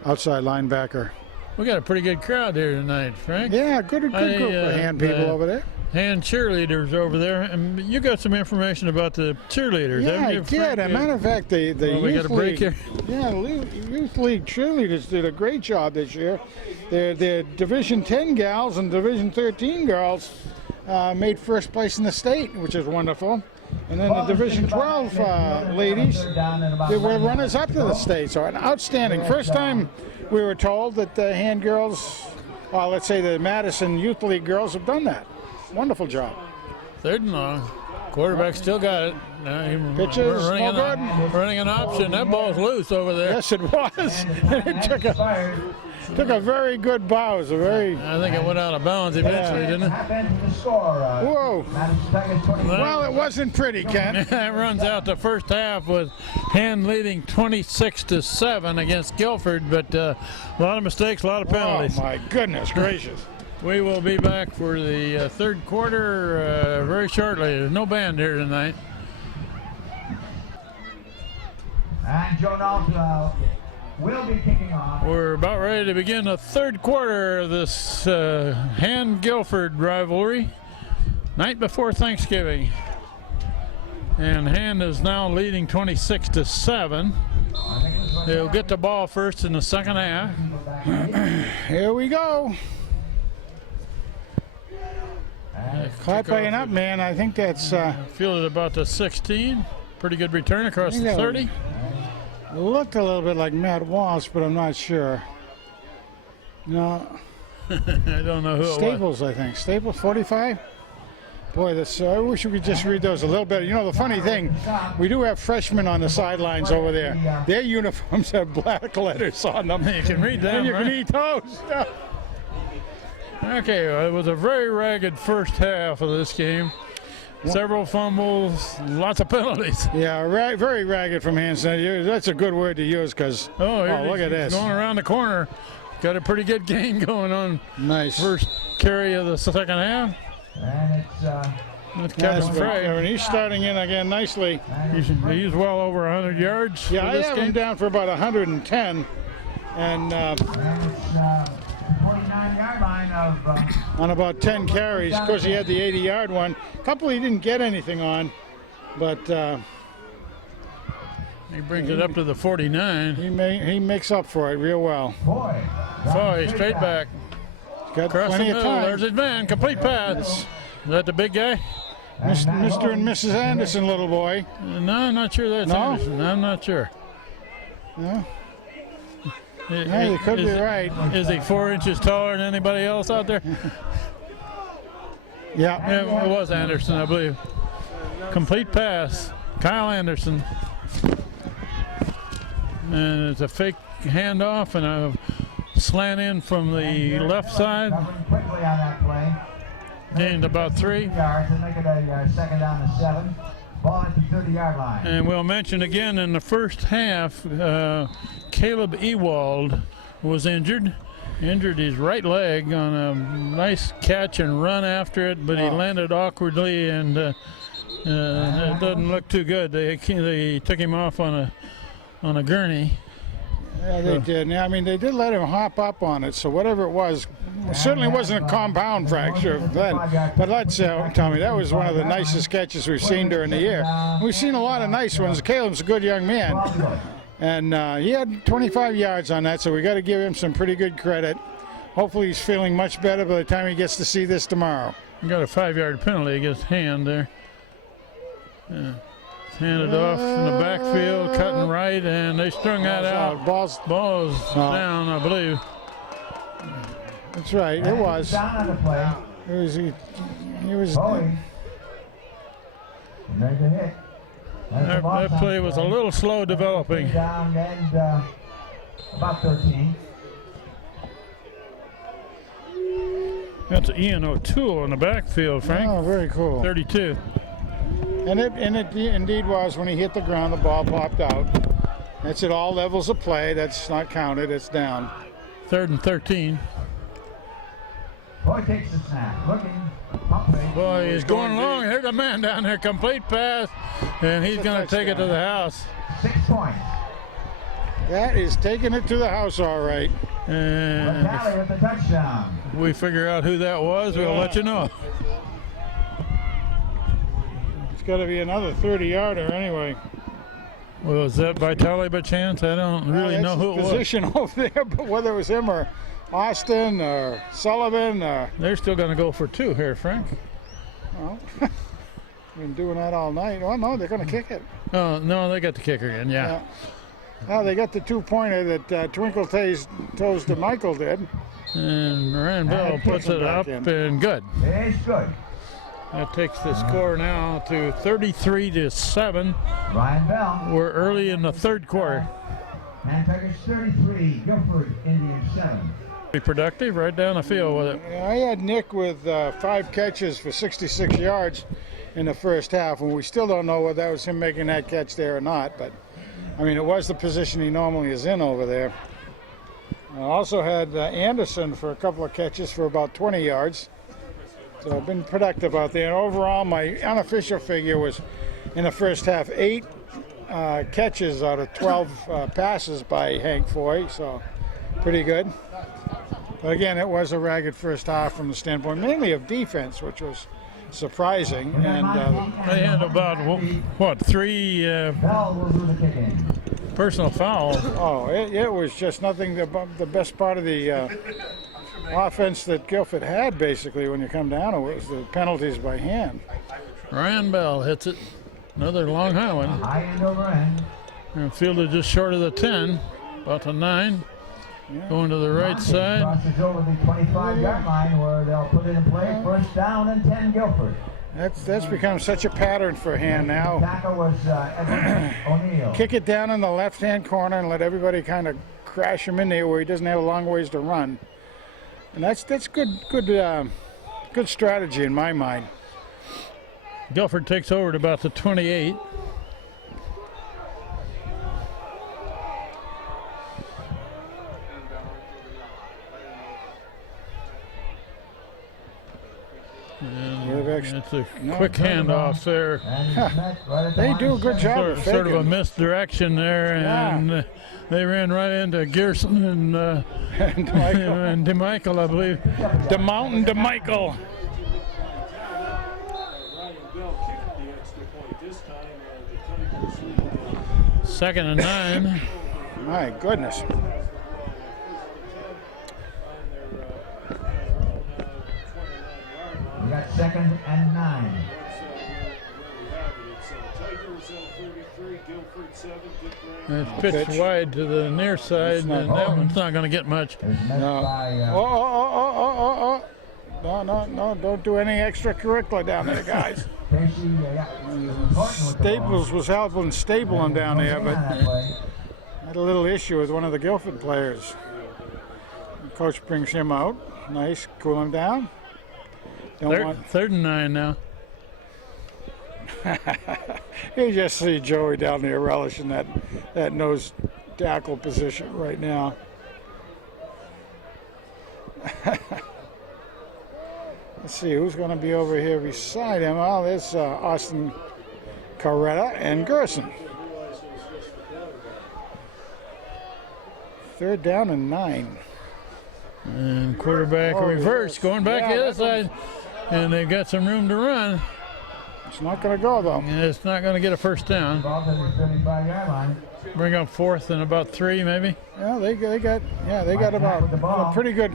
outside linebacker. We got a pretty good crowd here tonight, Frank. Yeah, good group of hand people over there. Hand cheerleaders over there. And you got some information about the cheerleaders, Yeah, haven't I you, did. Frank? As a matter of fact, the we got youth a break league, here. yeah, youth league cheerleaders did a great job this year. Their Division 10 gals and Division 13 girls made first place in the state, which is wonderful. And then the Division 12 ladies, they were runners up to the state. So an outstanding. First time we were told that the hand girls, well, let's say the Madison Youth League girls have done that. Wonderful job. 3rd and long. Quarterback still got it. Pitches, no good. Running an option. That ball's loose over there. Yes, it was. It took a very good bow. It was a very. I think it went out of bounds eventually, didn't it? Whoa. Well, it wasn't pretty, Ken. That runs out the first half with Hand leading 26-7 against Guilford, but a lot of mistakes, a lot of penalties. Oh, my goodness gracious. We will be back for the 3rd quarter very shortly. There's no band here tonight. And Joe Nault will be kicking off. We're about ready to begin the 3rd quarter of this Hand-Guilford rivalry. Night before Thanksgiving. And Hand is now leading 26-7. They'll get the ball first in the 2nd half. Here we go. Caught playing up, man. I think that's. Fielded about the 16. Pretty good return across the 30. Looked a little bit like Matt Walsh, but I'm not sure. No. I don't know who Staples, it was. I think. Staples, 45? Boy, this, I wish we could just read those a little bit. You know, the funny thing, we do have freshmen on the sidelines over there. Their uniforms have black letters on them. You can read them, And you right? can read those. Okay, well, it was a very ragged first half of this game. Several fumbles, lots of penalties. Yeah, very ragged from Hanson. That's a good word to use because, Oh, look at this. Going around the corner. Got a pretty good gain going on. Nice. First carry of the 2nd half. And With Yes, Kevin Frey. and he's starting in again nicely. He's well over 100 yards Yeah, for I this have game. him down for about 110. And it's 49-yard line of. on about 10 carries. Of course, he had the 80-yard one. A couple he didn't get anything on, but He brings it up to the 49. he makes up for it real well. Foy straight back. Got Across the plenty of middle. time. There's his man. Complete pass. Is that the big guy? Mr. and Mrs. Anderson, little boy. No, I'm not sure that's No? Anderson. I'm not sure. Yeah. Yeah, you could be right. Is he 4 inches taller than anybody else out there? Yeah. Yeah, it was Anderson, I believe. Complete pass. Kyle Anderson. And it's a fake handoff and a slant in from the left side. Quickly on that play. Gained about 3. Yards and make it a 2nd down and 7. Ball at the 30-yard line. And we'll mention again in the first half, Caleb Ewald was injured. Injured his right leg on a nice catch and run after it, but he landed awkwardly and it doesn't look too good. They took him off on a gurney. Yeah, they did. Yeah, I mean, they did let him hop up on it, so whatever it was, it certainly wasn't a compound fracture then. But let's tell me, that was one of the nicest catches we've seen during the year. We've seen a lot of nice ones. Caleb's a good young man, and he had 25 yards on that, so we got to give him some pretty good credit. Hopefully he's feeling much better by the time he gets to see this tomorrow. We got a 5-yard penalty against Hand there. Handed off in the backfield, cutting right, and they strung that out. Ball's down, I believe. That's right. It was. Down on the play. He was. There's a hit. That play was a little slow developing. Down and about 13. That's Ian O'Toole in the backfield, Frank. Oh, very cool. 32. And it indeed was when he hit the ground, the ball popped out. That's at all levels of play. That's not counted. It's down. 3rd and 13. Boy takes the snap. Looking. Pumping. Boy, he's going long. Here's a man down there. Complete pass. And he's going to take it to the house. 6 points. That is taking it to the house, all right. And Tally with the touchdown. if we figure out who that was, we'll let you know. It's got to be another 30-yarder anyway. Well, was that Vitale by chance? I don't really know who it was. Position over there, but whether it was him or Austin or Sullivan or... They're still going to go for 2 here, Frank. Well, been doing that all night. Oh, no, they're going to kick it. Oh, no, they got the kicker in, yeah. Now they got the 2-pointer that Twinkle Toes to Michael did. And Ryan Bell puts it up and good. It's good. That takes the score now to 33-7. Ryan Bell. We're early in the 3rd quarter. And Tigers 33, Guilford Indians 7. Be productive right down the field with it. I had Nick with 5 catches for 66 yards in the first half, and we still don't know whether that was him making that catch there or not. But I mean, it was the position he normally is in over there. I also had Anderson for a couple of catches for about 20 yards. So I've been productive out there. And overall, my unofficial figure was in the first half 8 catches out of 12 passes by Hank Foy. So pretty good. But again, it was a ragged first half from the standpoint mainly of defense, which was surprising. And they had about, what, 3 Bell will do the kicking. personal fouls. oh, it was just nothing. The best part of the offense that Guilford had, basically, when you come down to it, was the penalties by hand. Ryan Bell hits it. Another long high one. High end over end. And fielded just short of the 10, about the 9. Going to the right side. Crosses over the 25-yard line where they'll put it in play. First down and 10 Guilford. That's become such a pattern for hand now. Tackle was Evan O'Neill. Kick it down in the left-hand corner and let everybody kind of crash him in there where he doesn't have a long ways to run. And that's good strategy in my mind. Guilford takes over at about the 28. It's a quick handoff there. They do a good job of Sort of a faking. misdirection there, and they ran right into Gerson and and DeMichael, I believe. DeMountain DeMichael. Ryan Bell kicked the extra point this time. The Tigers 2nd and 9. My goodness. on their own 29-yard line. We got 2nd and 9. That's where we have it. It's Tigers 33, Guilford 7. Dick Ryan. It's pitched wide to the near side, and that one's not going to get much. It was missed No. by Oh. No, don't do any extracurricular down there, guys. Casey. Staples was helping staple him down there, but had a little issue with one of the Guilford players. The coach brings him out. Nice, cool him down. Don't want. 3rd and 9 now. You just see Joey down there relishing that nose tackle position right now. Let's see who's going to be over here beside him. Oh, there's Austin Coretta and Gerson. 3rd down and 9. And quarterback reverse, going back the other side. And they've got some room to run. It's not going to go, though. And it's not going to get a first down. Involved in the 35-yard line. Bring up 4th and about 3, maybe. Yeah, they got about a pretty good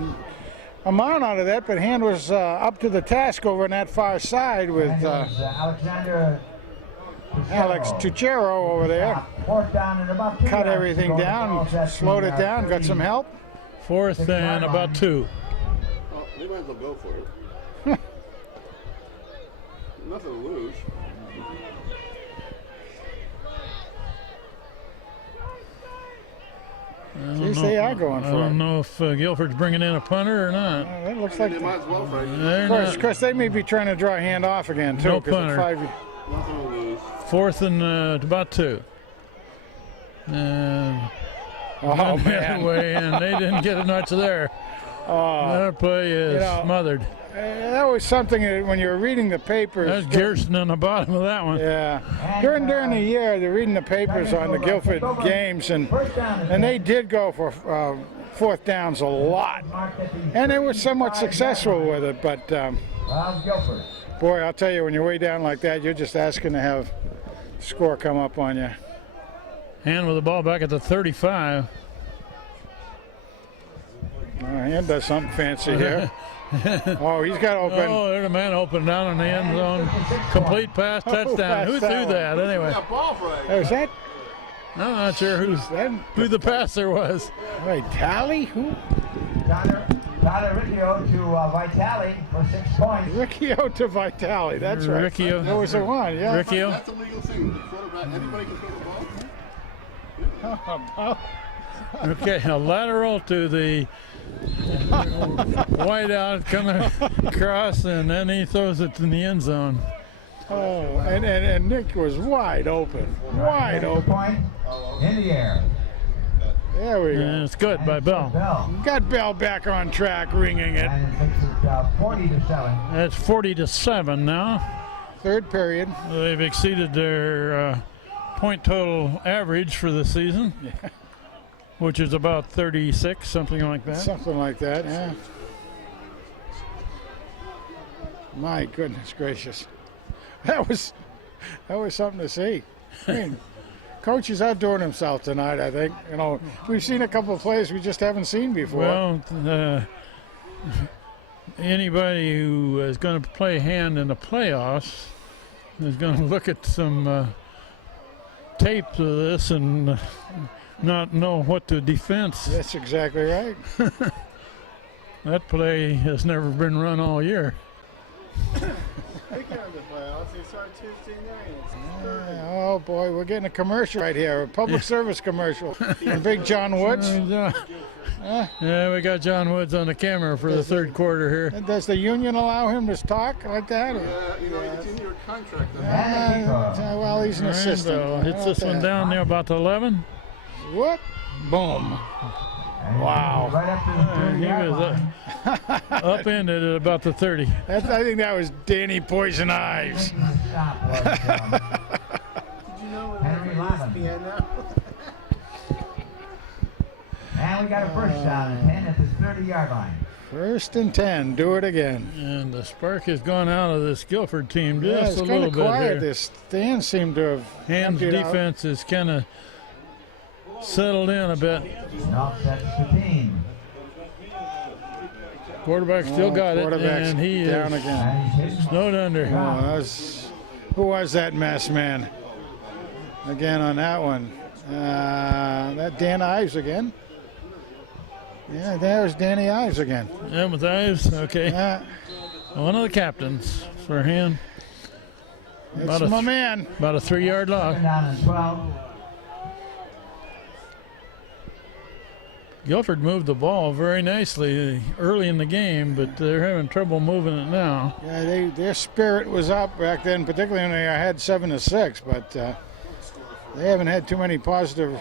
amount out of that, but Hand was up to the task over on that far side with Alexander Alex Tuchero over there. 4th down and about 2 Cut yards everything to go. down, That's slowed the, it down, got some help. 4th and about 2. Oh, they might as well go for it. Nothing to lose. Geez, they are going I for don't it. know if Guilford's bringing in a punter or not. It looks like, They might as well, Frank. They're of course, they may be trying to draw Hand off again too. No 'cause it's punter. five- Nothing to lose. 4th and about 2. And Oh, went the other man. way, and they didn't get much there. Their play is you know, smothered. That was something that when you were reading the papers. That's Gerson on the bottom of that one. Yeah. During the year, they're reading the papers on the Guilford games, and they did go for fourth downs a lot. And they were somewhat successful with it, but Guilford. boy, I'll tell you, when you're way down like that, you're just asking to have score come up on you. Hand with the ball back at the 35. Hand does something fancy here. Oh, he's got open. Oh, there's a man open down in the end zone. Complete pass, touchdown. Who threw that anyway? That ball flag. Oh, is that I'm not sure who the passer was. Vitale? Who? Tyler Riccio to Vitale for 6 points. Riccio to Vitale. That's right. Riccio. That was the one, yeah. Riccio. That's a legal thing. The quarterback, anybody can throw the ball. Oh, Okay, a lateral to the whiteout coming across, and then he throws it in the end zone. oh, and Nick was wide open. Wide open. Point in the air. There we And go. it's good by Bell. Bell. Got Bell back on track, ringing it. And it makes it 40-7. That's 40-7 now. Third period. They've exceeded their point total average for the season, which is about 36, something like that. Something like that, yeah. My goodness gracious. That was something to see. I mean, Coach is outdoing himself tonight, I think. You know, we've seen a couple of plays we just haven't seen before. Well, anybody who is going to play hand in the playoffs is going to look at some tape of this and not know what to defense. That's exactly right. That play has never been run all year. Oh boy, we're getting a commercial right here, a public service commercial from Big John Woods. Yeah, we got John Woods on the camera for the third quarter here. Does the union allow him to talk like that? Or? You know, it's in your contract. Well, he's an assistant. Randall hits this one down there about the 11. What? Boom. Wow. Right up to the 30 He was upended at about the 30. I think that was Danny Poison Ives. Henry Lavin. And we got a first down and 10 at the 30-yard line. First and 10. Do it again. And the spark has gone out of this Guilford team Yeah, just it's a kind little of bit quiet. here. This stand seemed to have Hand's emptied out. defense is kind of settled in a bit. Offsets the team. Quarterback still got it, Quarterback's and he down is again. And he's hitting. snowed under. Oh, who was that mess man? Again on that one. That Dan Ives again. Yeah, there's Danny Ives again. Yeah, with Ives, okay. Yeah, One of the captains for him. it's my man. About a 3-yard loss. Second down and 12. Guilford moved the ball very nicely early in the game, but they're having trouble moving it now. Yeah, their spirit was up back then, particularly when they had 7-6, but they haven't had too many positive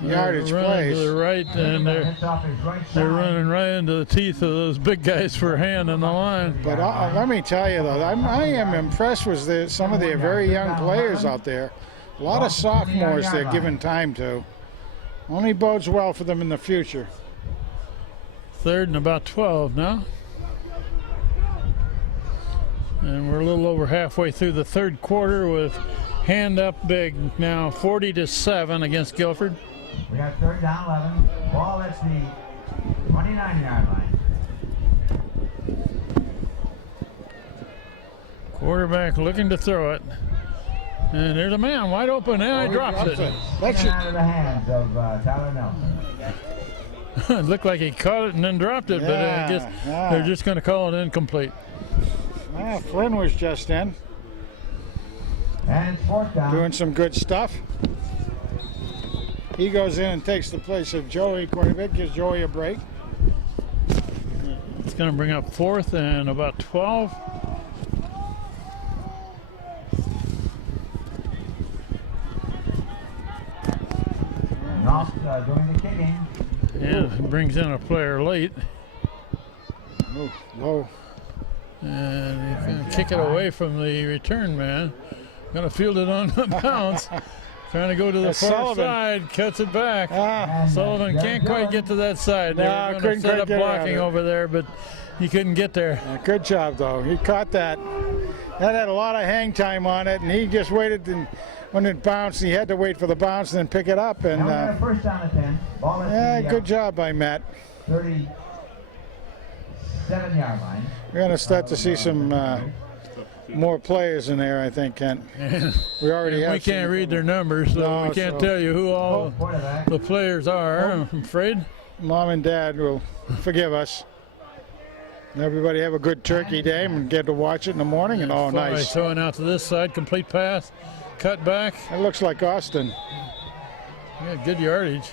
yardage They're running to plays. the right, and Hits off his right they're side. running right into the teeth of those big guys for hand on the line. But let me tell you, though, I am impressed with some of the very young players out there. A lot of sophomores they're giving time to. Only bodes well for them in the future. Third and about 12 now. And we're a little over halfway through the third quarter with hand up big now, 40-7 against Guilford. We got third down 11. Ball at the 29-yard line. Quarterback looking to throw it. And there's a man wide open, and he drops it. That should, Out of the hands of Tyler Nelson. It looked like he caught it and then dropped it, but I guess Yeah. they're just going to call it incomplete. Flynn was just in, And it's fourth down. doing some good stuff. He goes in and takes the place of Joey Quarterback, gives Joey a break. It's going to bring up fourth and about 12. brings in a player late. Oh, low. And he's going to kick it away from the return man. Going to field it on the bounce. Trying to go to the far Sullivan. side, cuts it back. Ah, Sullivan can't quite get to that side. They No, were going couldn't to set quite up get around blocking it. over there, but he couldn't get there. yeah, good job, though. He caught that. That had a lot of hang time on it, and he just waited. And when it bounced, he had to wait for the bounce and then pick it up. And Now we got a first down and 10. Ball at yeah, the good job by Matt. 37-yard line. We're going to start to see some more players in there, I think, Kent. We already have. We can't read their numbers, so No, we can't so- tell you who all Quarterback. the players are, I'm afraid. Mom and Dad will forgive us. Everybody have a good turkey day and get to watch it in the morning. And oh, Fly nice. throwing out to this side, complete pass, cut back. It looks like Austin. Yeah, good yardage.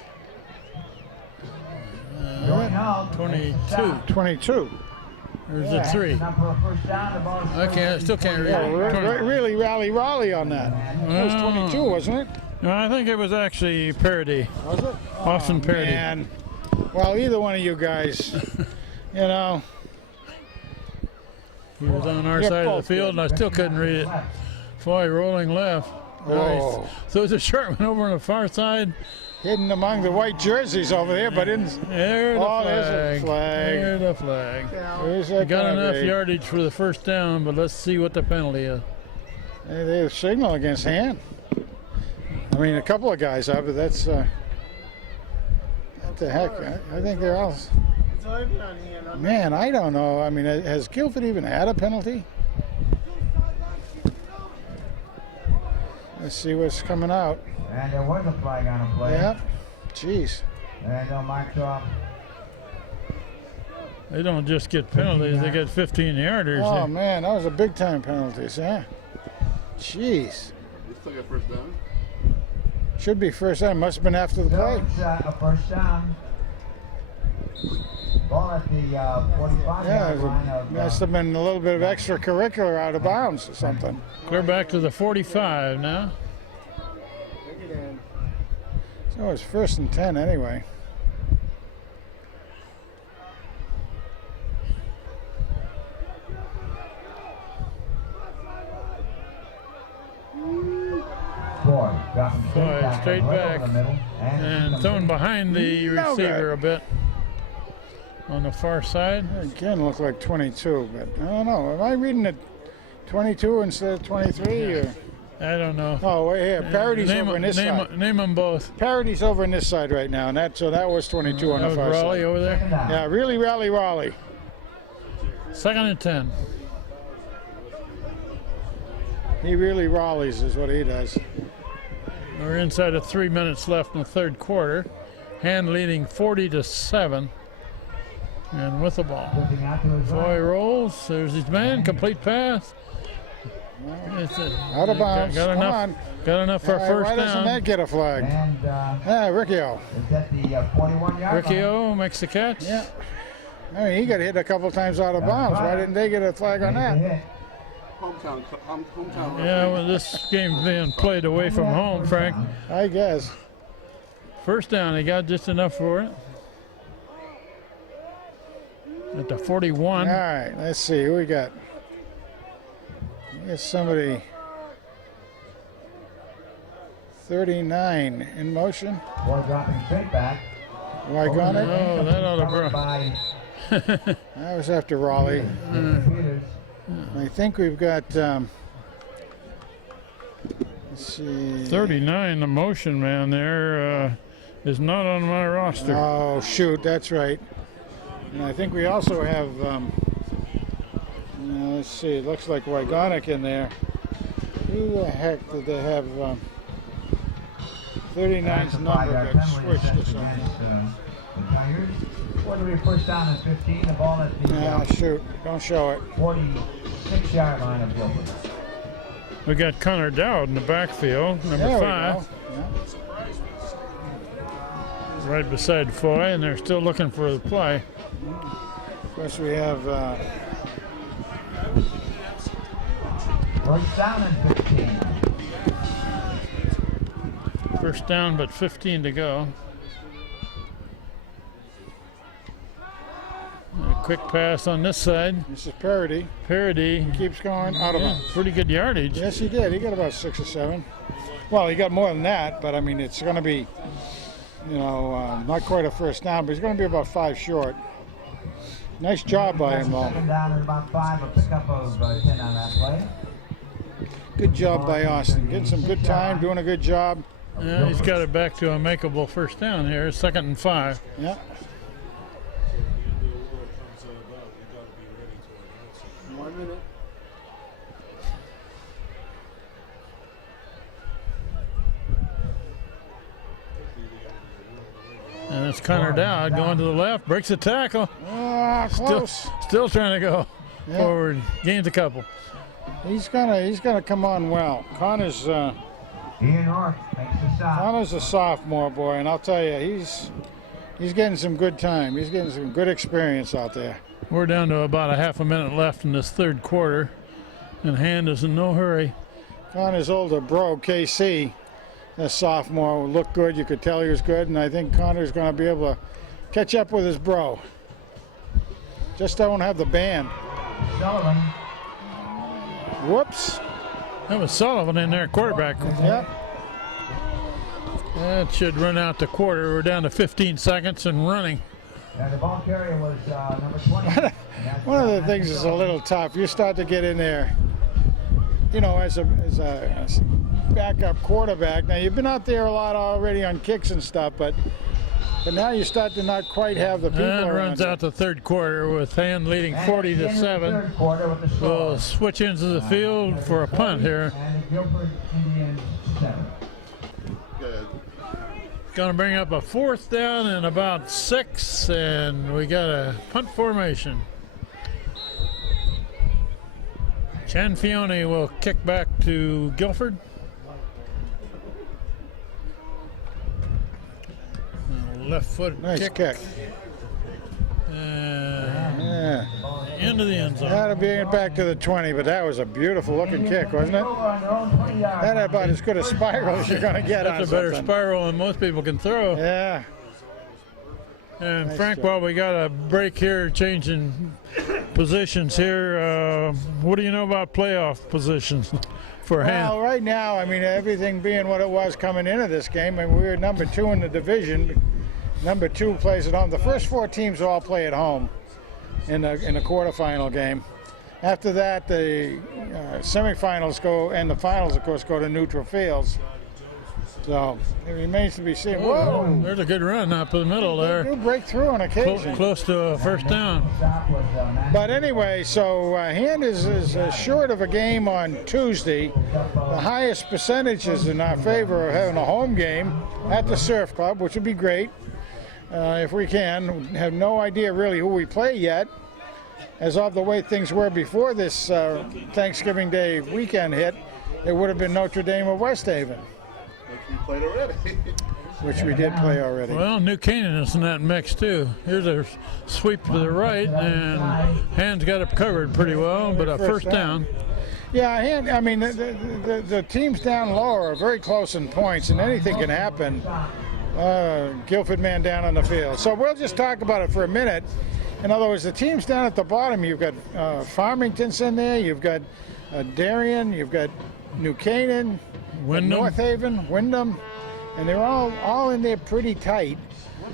Going out. 22. 22. There's a 3. Enough for a first down. The ball is Still can't read Yeah, it. really rally on that. It was 22, wasn't it? No, I think it was actually Parody. Was it? Austin Parody. Man. Well, either one of you guys, you know. He was on our You're side of the both field, and I still couldn't read it. Foy rolling left. Nice. Oh. So it's a short one over on the far side. Hidden among the white jerseys over there, but in. There's the Oh, flag. there's a flag. There's the flag. Where's We that got gonna enough be? yardage for the first down, but let's see what the penalty is. Hey, they have signal against hand. I mean, a couple of guys have, but that's. What the heck? I think they're all. Man, I don't know. I mean, has Guilford even had a penalty? Let's see what's coming out. And there was a flag on a play. Yep. Jeez. And they'll mark off. They don't just get penalties, they get 15 yarders. Oh man, that was a big time penalty, huh? Jeez. They still got first down. Should be first down. Must have been after the So play. it's a first down. Ball at the 45-yard Yeah, line of. must have been a little bit of extracurricular out of bounds or something. Clear back to the 45 now. So it's first and 10 anyway. Boy, got him Boy, straight right back. over the middle, And thrown behind the No receiver good. a bit on the far side. Again, look like 22, but I don't know. Am I reading it 22 instead of 23? Or? I don't know. Oh, wait here. Parody's name, over on this side. name them both. Parody's over on this side right now, and that was 22 on That the was far Raleigh side. over there. Second down. Yeah, really, Raleigh. Second and 10. He really rallies is what he does. We're inside of 3 minutes left in the third quarter. Hand leading 40-7. And with the ball. Looking out to his Foy right. rolls. There's his man. Complete pass. It's Out of bounds. Got Come enough. on. Got enough for a first Why doesn't down. that get a flag? And Yeah, Riccio. it's at the 41-yard Ricky line. O makes the catch. Yeah. I mean, he got hit a couple times out of bounds. Why didn't they get a flag on that? Hit. Hometown. Yeah, well, this game's being played away from home, Frank. I guess. First down, he got just enough for it. At the 41. All right, let's see who we got. We got somebody 39 in motion. Boy dropping straight back. Wygonic. Oh, that ought to Followed bro. by That was after Raleigh. Peters. I think we've got. Let's see. 39, the motion man there is not on my roster. Oh shoot, that's right. And I think we also have. Let's see. It looks like Wygonic in there. Who the heck did they have? 39's number got switched or something. The Tigers. What do we push down at 15? The ball at the Ah, shoot! Don't show it. 46-yard line of Guilford. We got Connor Dowd in the backfield, number There we 5, go. Yeah. right beside Foy, and they're still looking for the play. Of course, we have. First down at 15. First down, but 15 to go. Quick pass on this side. This is Parody. Parody. Keeps going out of bounds. Pretty good yardage. Yes, he did. He got about 6 or 7. Well, he got more than that, but I mean, it's going to be, you know, not quite a first down, but he's going to be about 5 short. Nice job by him, though. Second down and about 5, a pickup of 10 on that play. Good job by Austin. Getting some good time, doing a good job. Yeah, he's got it back to a makeable first down here. 2nd and 5. Yeah. And it's Connor Dowd going to the left, breaks the tackle. Close. Still trying to go Yeah. forward. Gains a couple. He's gonna come on well. Connor's Ian Ork makes the stop. Connor's a sophomore boy, and I'll tell you, he's getting some good time. He's getting some good experience out there. We're down to about a half a minute left in this 3rd quarter, and Hand is in no hurry. Connor's older bro, KC, a sophomore, looked good. You could tell he was good, and I think Connor's going to be able to catch up with his bro. Just don't have the band. Sullivan. Whoops. That was Sullivan in there, quarterback. Yep. That should run out the quarter. We're down to 15 seconds and running. And the ball carrier was number 20. One of the things is a little tough. You start to get in there, you know, as a backup quarterback. Now, you've been out there a lot already on kicks and stuff, but now you start to not quite have the people And around runs you. out the 3rd quarter with Hand leading 40 to 7. Third quarter with the score. We'll switch into the field for a punt here. And the Guilford Indians 7. Good. Going to bring up a 4th down and about 6, and we got a punt formation. Chanfione will kick back to Guilford. Left foot Nice kick. Yeah. Into the end zone. That'll be it back to the 20, but that was a beautiful looking kick, wasn't it? That had about as good a spiral as you're going to get on That's a better something. spiral than most people can throw. Yeah. And Nice Frank, job. while we got a break here, changing positions here, what do you know about playoff positions for Hand? Well, right now, I mean, everything being what it was coming into this game, and we were number 2 in the division. Number 2 plays at home. The first 4 teams all play at home in the quarterfinal game. After that, the semifinals go, and the finals, of course, go to neutral fields. So it remains to be seen. Whoa! There's a good run up the middle They there. do break through on occasion. Close to a first down. But anyway, so Hand is short of a game on Tuesday. The highest percentage is in our favor of having a home game at the Surf Club, which would be great if we can. Have no idea really who we play yet, as of the way things were before this Thanksgiving Day weekend hit. It would have been Notre Dame or West Haven, We played already. which we did play already. Well, New Canaan is in that mix too. Here's a sweep to the right, and Hand's got it covered pretty well, but a first down. Yeah, I mean, the teams down lower are very close in points, and anything can happen. Guilford man down on the field. So we'll just talk about it for a minute. In other words, the teams down at the bottom, you've got Farmington's in there, you've got Darien, you've got New Canaan, Wyndham. North Haven, Wyndham, and they're all in there pretty tight,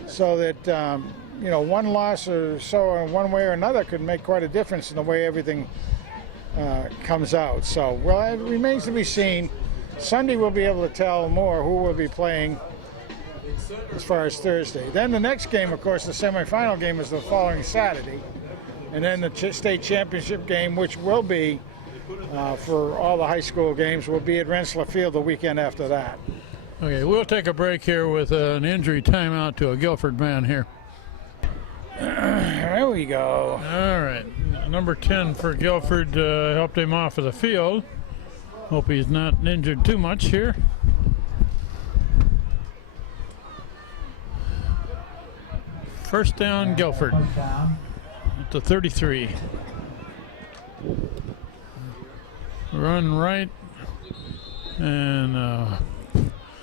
so that you know, one loss or so in one way or another could make quite a difference in the way everything comes out. So, well, it remains to be seen. Sunday we'll be able to tell more who will be playing as far as Thursday. Then the next game, of course, the semifinal game is the following Saturday, and then the state championship game, which will be for all the high school games, will be at Rensselaer Field the weekend after that. Okay, we'll take a break here with an injury timeout to a Guilford man here. There we go. All right, number 10 for Guilford helped him off of the field. Hope he's not injured too much here. First down, Guilford at the 33. Run right, and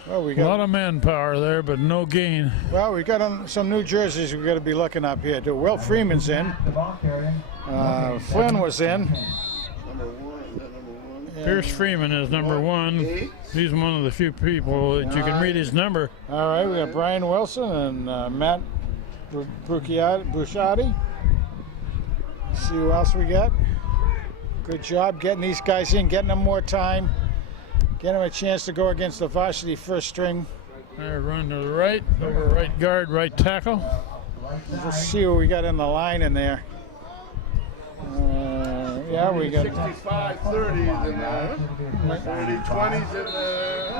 Well, we A got lot of manpower there, but no gain. Well, we got some new jerseys we got to be looking up here too. Will Freeman's in. The ball carrying. Flynn was in. Number one. Is that number one? Pierce Freeman is number 1. He's one of the few people that you can read his number. All right, we got Brian Wilson and Matt Bruchati. See who else we got. Good job getting these guys in, getting them more time, getting them a chance to go against the varsity first string. There, run to the right, over right guard, right tackle. Let's see who we got in the line in there. Yeah, we got 65, 30s in there. 30, 20s in there.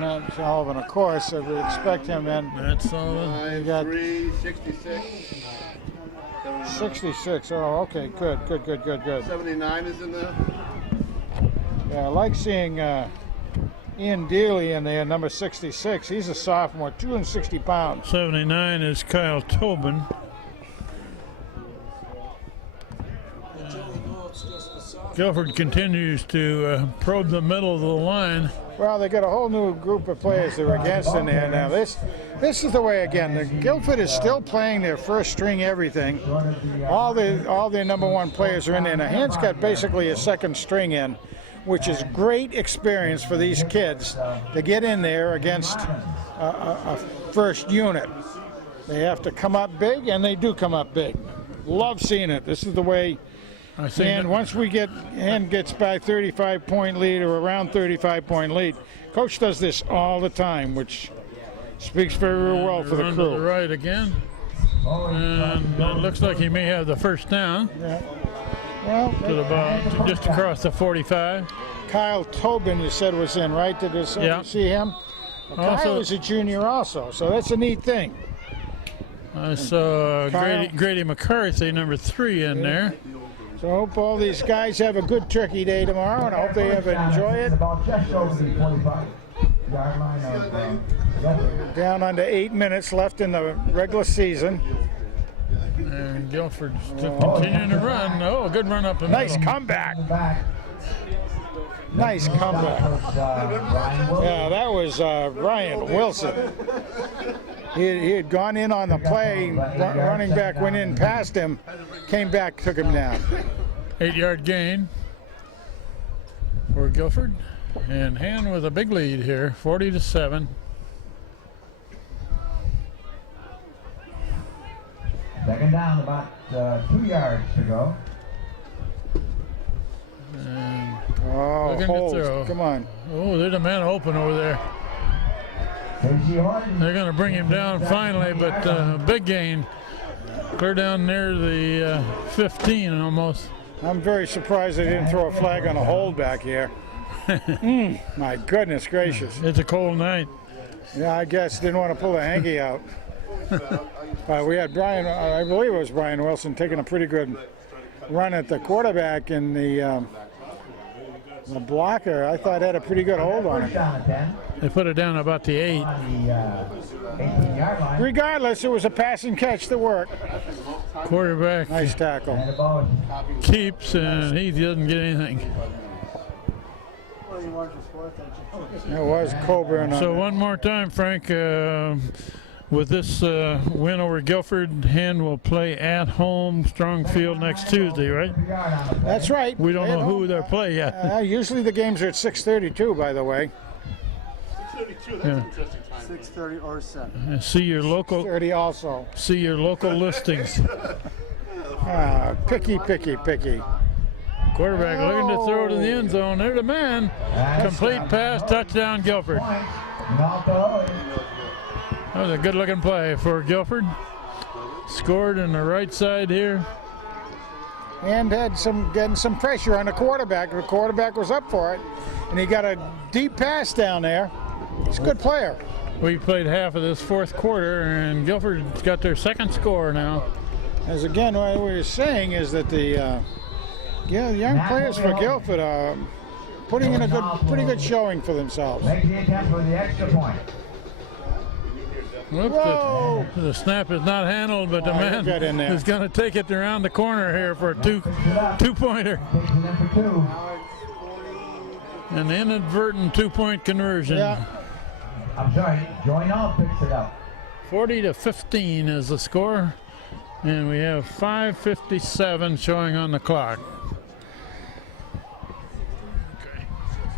Matt Sullivan, of course. I would expect him in. That's all. 9, got- 3, 66. 66. Oh, okay, good. 79 is in there. Yeah, I like seeing Ian Dealey in there, number 66. He's a sophomore, 260 pounds. 79 is Kyle Tobin. Guilford continues to probe the middle of the line. Well, they got a whole new group of players that are against in there now. This is the way again. The Guilford is still playing their first string everything. All their number 1 players are in there. Now, Hans got basically a second string in, which is great experience for these kids to get in there against a first unit. They have to come up big, and they do come up big. Love seeing it. This is the way. I think And once we get Hen gets by 35-point lead or around 35-point lead, Coach does this all the time, which speaks very well for the run to the crew. right again. And it looks like he may have the first down Yeah. Well, to about just across the 45. Kyle Tobin, you said was in, right? Did you Yeah. see him? Well, Kyle Also- is a junior also, so that's a neat thing. I saw Kyle. Grady McCarthy, number 3, in there. So I hope all these guys have a good turkey day tomorrow, and I hope they enjoy it. The ball just over the 45-yard line of Guilford. Down under 8 minutes left in the regular season. And Guilford still continuing to run. Oh, a good run up the Nice middle. comeback. Back. Nice comeback. Was, Ryan Wilson. Yeah, that was Ryan Wilson. He had gone in on the play, running back went in past him, came back, took him down. 8-yard gain for Guilford. And Han with a big lead here, 40-7. Second down, about 2 yards to go. And Oh, Looking to hold. throw. Come on. oh, there's a man open over there. Casey Horton. They're going to bring him down finally, but big gain. Clear down near the 15 almost. I'm very surprised they didn't throw a flag on a hold back here. My goodness gracious. It's a cold night. Yeah, I guess didn't want to pull the hanky out. We had Brian, I believe it was Brian Wilson, taking a pretty good run at the quarterback, and the blocker, I thought, had a pretty good hold on First him. down at 10 They put it down about the 8. on the 18-yard line. Regardless, it was a pass and catch that worked. Quarterback Nice tackle. And the ball is keeps, and he doesn't get anything. It was Coburn on So it. one more time, Frank, with this win over Guilford, Hen will play at home, Strong Field next Tuesday, right? yard on the play. That's right. We don't They know who they'll play yet. Usually the games are at 6:32, by the way. 632, that's Yeah. an interesting time. 6:30 or 7. See your local 30 also. listings. Picky. Quarterback looking to throw to the end zone. There's the man. Complete pass, touchdown, Guilford. Points. Not the That was a good-looking play for Guilford. Scored on the right side here. And had getting some pressure on the quarterback. The quarterback was up for it, and he got a deep pass down there. He's a good player. We played half of this fourth quarter, and Guilford's got their second score now. As again, what we were saying is that the young players for Guilford are putting in a pretty good showing for themselves. Makes the attempt for the extra point. Whoops, Whoa! the snap is not handled, but the Oh, man got in there. is going to take it around the corner here for a two-pointer. Takes it in for 2. An inadvertent two-point conversion. Yeah. I'm sorry, Joy Knoll picks it up. 40-15 is the score, and we have 5:57 showing on the clock.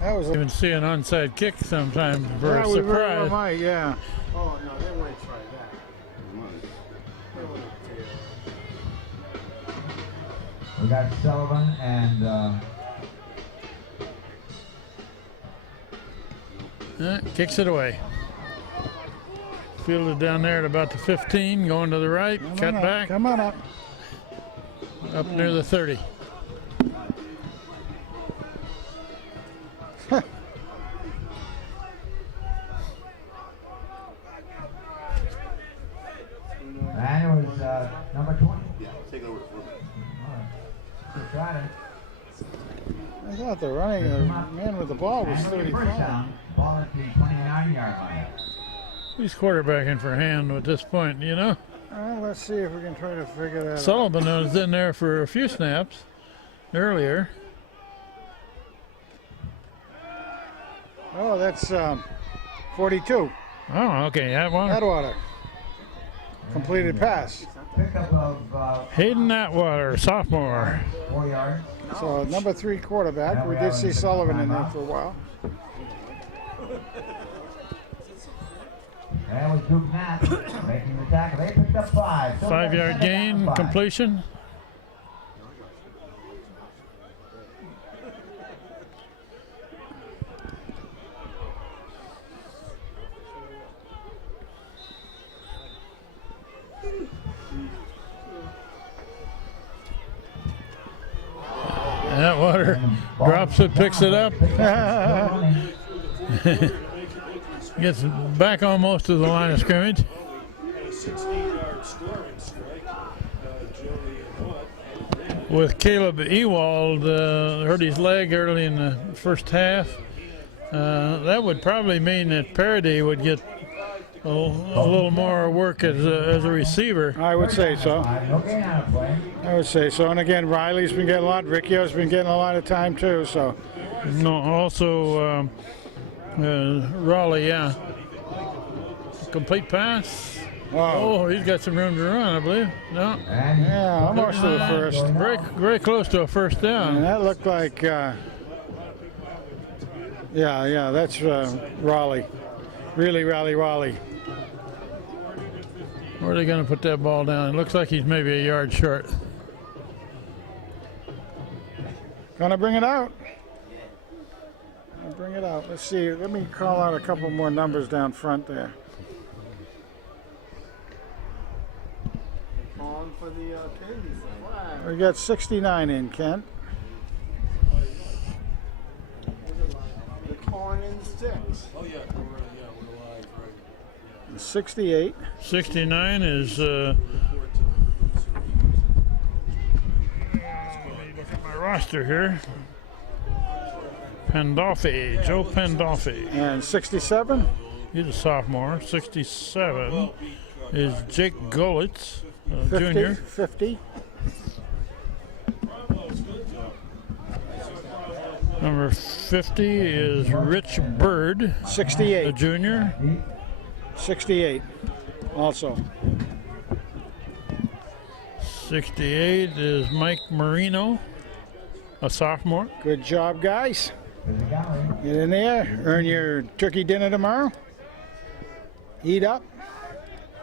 That was Even see an onside kick sometime for a we very well surprise. might, yeah. Oh, no, they wouldn't try that. They wouldn't do it. We got Sullivan and Kicks it away. Fielded down there at about the 15, going to the right, cut back, Come on up. up near the 30. and it was number 20. Yeah, take it over to fullback. Good try. I thought the running man with the ball was And first 35. down, ball at the 29-yard line. He's quarterbacking for hand at this point, you know. Well, let's see if we can try to figure that out. Sullivan was in there for a few snaps earlier. Oh, that's 42. Oh, okay, that one. Atwater. Completed pass. Pickup of Hayden Atwater, sophomore. 4 yards. So number 3 quarterback. We did see Sullivan in there for a while. That was Duke Knapp making the tackle. They picked up 5. So 5-yard gain, completion. Atwater drops it, picks it up, gets back almost to the line of scrimmage. A 16-yard scoring strike. Joey and Watt. With Caleb Ewald hurt his leg early in the first half. That would probably mean that Parody would get a little more work as a receiver. I would say so. No gain on a play. I would say so. And again, Riley's been getting a lot. Riccio's been getting a lot of time too. So No, also Raleigh, yeah. Complete pass. Oh, he's got some room to run, I believe. No, yeah, almost to the first. very close to a first And down. that looked like, yeah, that's Raleigh. Really, Raleigh. Where are they going to put that ball down? It looks like he's maybe a yard short. Gonna bring it out. Bring it out. Let's see. Let me call out a couple more numbers down front there. Calling for the Kings. Flag. We got 69 in, Kent. They're calling in 6. Oh, yeah, we're live, right. 68. 69 is. Look at my roster here. Pandolfi, Joe Pandolfi. And 67. He's a sophomore. 67 is Jake Golitz, 50. junior. 50. Number 50 is Rich Bird, a 68. junior. 68. Also. 68 is Mike Marino, a sophomore. Good job, guys. There's a gallery. Get in there. Earn your turkey dinner tomorrow. Eat up.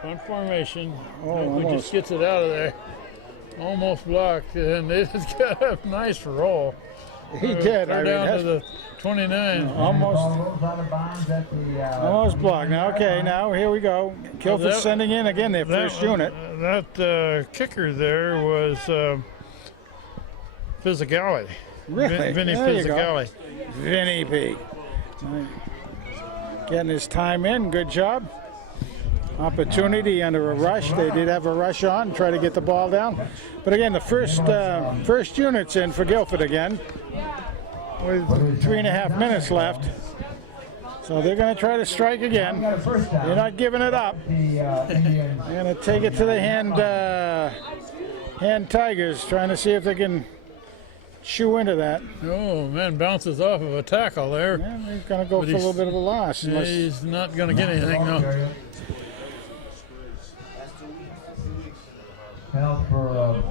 On formation. Oh, Nope, he almost. just gets it out of there. Almost blocked, and it's got a nice roll. He did. Clear I mean, down to that's the 29. almost. Ball rolls out of bounds at the Almost blocked. Now, okay, now here we go. Guilford sending in again their first unit. That kicker there was Fizzigali. Really? Vinny There you go. Fizzigali. Vinny P. Getting his time in. Good job. Opportunity under a rush. They did have a rush on, try to get the ball down. But again, the first unit's in for Guilford again with 3.5 minutes left. So they're going to try to strike again. got a first down. They're not giving it up. The Indians. They're going to take it to the hand Tigers, trying to see if they can chew into that. Oh, man, bounces off of a tackle there. Yeah, he's going to go But for a he's- little bit of a loss. unless- He's not going to get anything, though. Held for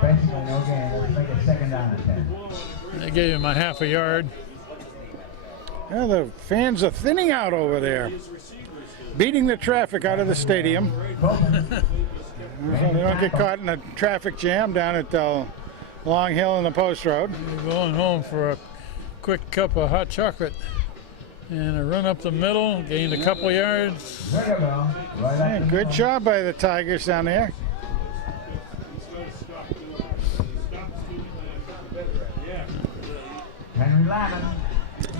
basically no gain. Let's make it second down and 10. They gave him a half a yard. Yeah, the fans are thinning out over there, beating the traffic out of the stadium. So they don't get caught in a traffic jam down at Long Hill and the Post Road. We're going home for a quick cup of hot chocolate. And a run up the middle, gained a couple yards. Yeah, good job by the Tigers down there. Henry Lavin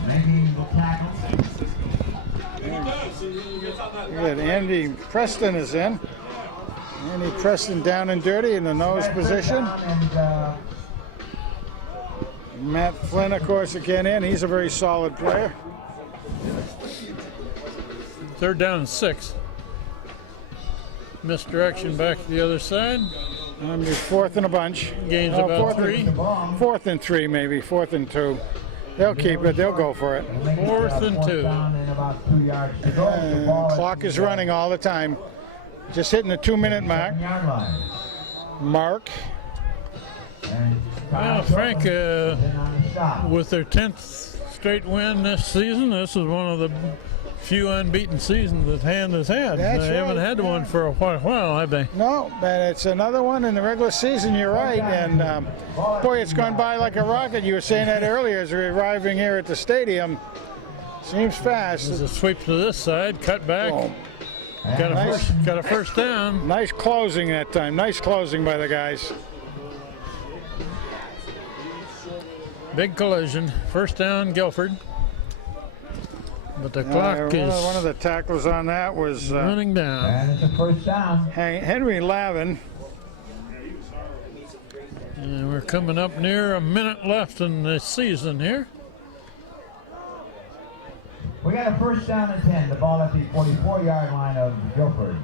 making the tackle. Good. Andy Preston is in. Andy Preston down and dirty in the nose position. And, Matt Flynn, of course, again in. He's a very solid player. 3rd down and 6. Misdirection back to the other side. And be 4th and a bunch. Gains Oh, about 4th 3. 4th and 3, maybe. 4th and 2. They'll keep it. They'll go for it. 4th and 2. down and about 2 yards to go. The ball at Clock the, is running all the time. Just hitting the 2-minute mark. 7-yard line. Mark. And Well, Frank, in on the stop. with their 10th straight win this season, this is one of the few unbeaten seasons that Hand has had. That's They haven't right, had yeah. one for a while, have they? No, but it's another one in the regular season. You're right. And boy, it's gone by like a rocket. You were saying that earlier as we were arriving here at the stadium. Seems fast. There's a sweep to this side, cut back, Oh, got a first down. nice closing that time. Nice closing by the guys. Big collision, first down, Guilford. But the clock One of is the tacklers on that was running down. And it's a first down. Henry Lavin. And we're coming up near a minute left in the season here. We got a first down and 10. The ball at the 44-yard line of Guilford.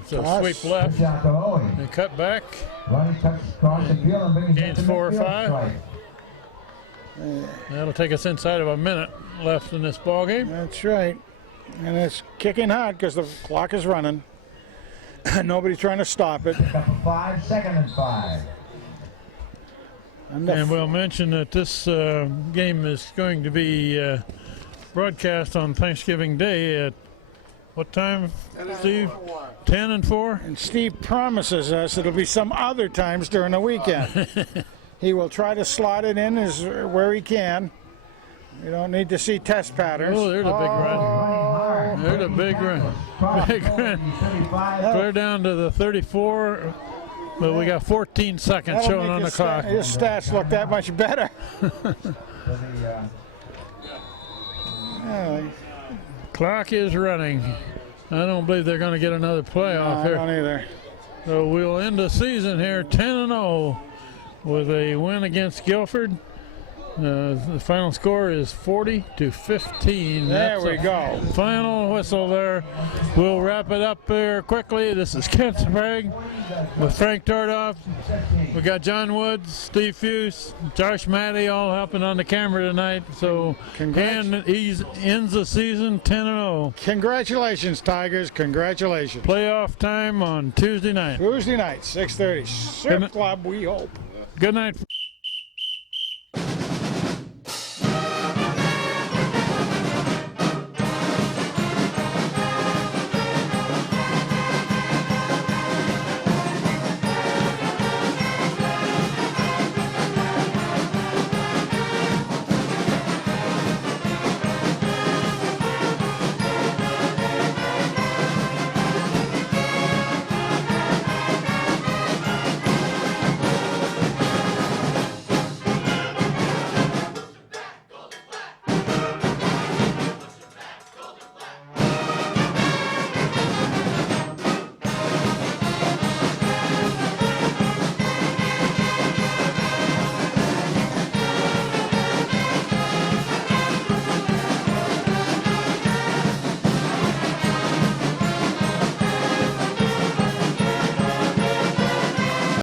It's a Toss. sweep left. Pitch out to Owen. They cut back. Running touch across the field and brings Gains it to 4 or midfield 5. strike. That'll take us inside of a minute left in this ball game. That's right. And it's kicking hard because the clock is running. Nobody's trying to stop it. Up for 5, 2nd and 5. And we'll mention that this game is going to be broadcast on Thanksgiving Day at what time, Steve? 10 and 4? And Steve promises us it'll be some other times during the weekend. He will try to slot it in where he can. You don't need to see test patterns. Oh, there's a big run. There's a big run. Big run. Clear down to the 34, but we got 14 seconds That'll showing make on the his clock. His stats look that much better. Yeah, Clock is running. I don't believe they're going to get another playoff I here. don't either. So we'll end the season here 10-0 with a win against Guilford. The final score is 40-15. There That's we a go. Final whistle there. We'll wrap it up here quickly. This is Kent Sprague with Frank Tordoff. We got John Woods, Steve Fuse, Josh Matty all helping on the camera tonight. So and he ends the season 10-0. Congratulations, Tigers. Congratulations. Playoff time on Tuesday night. Tuesday night, 6:30. Surf Club, we hope. Good night.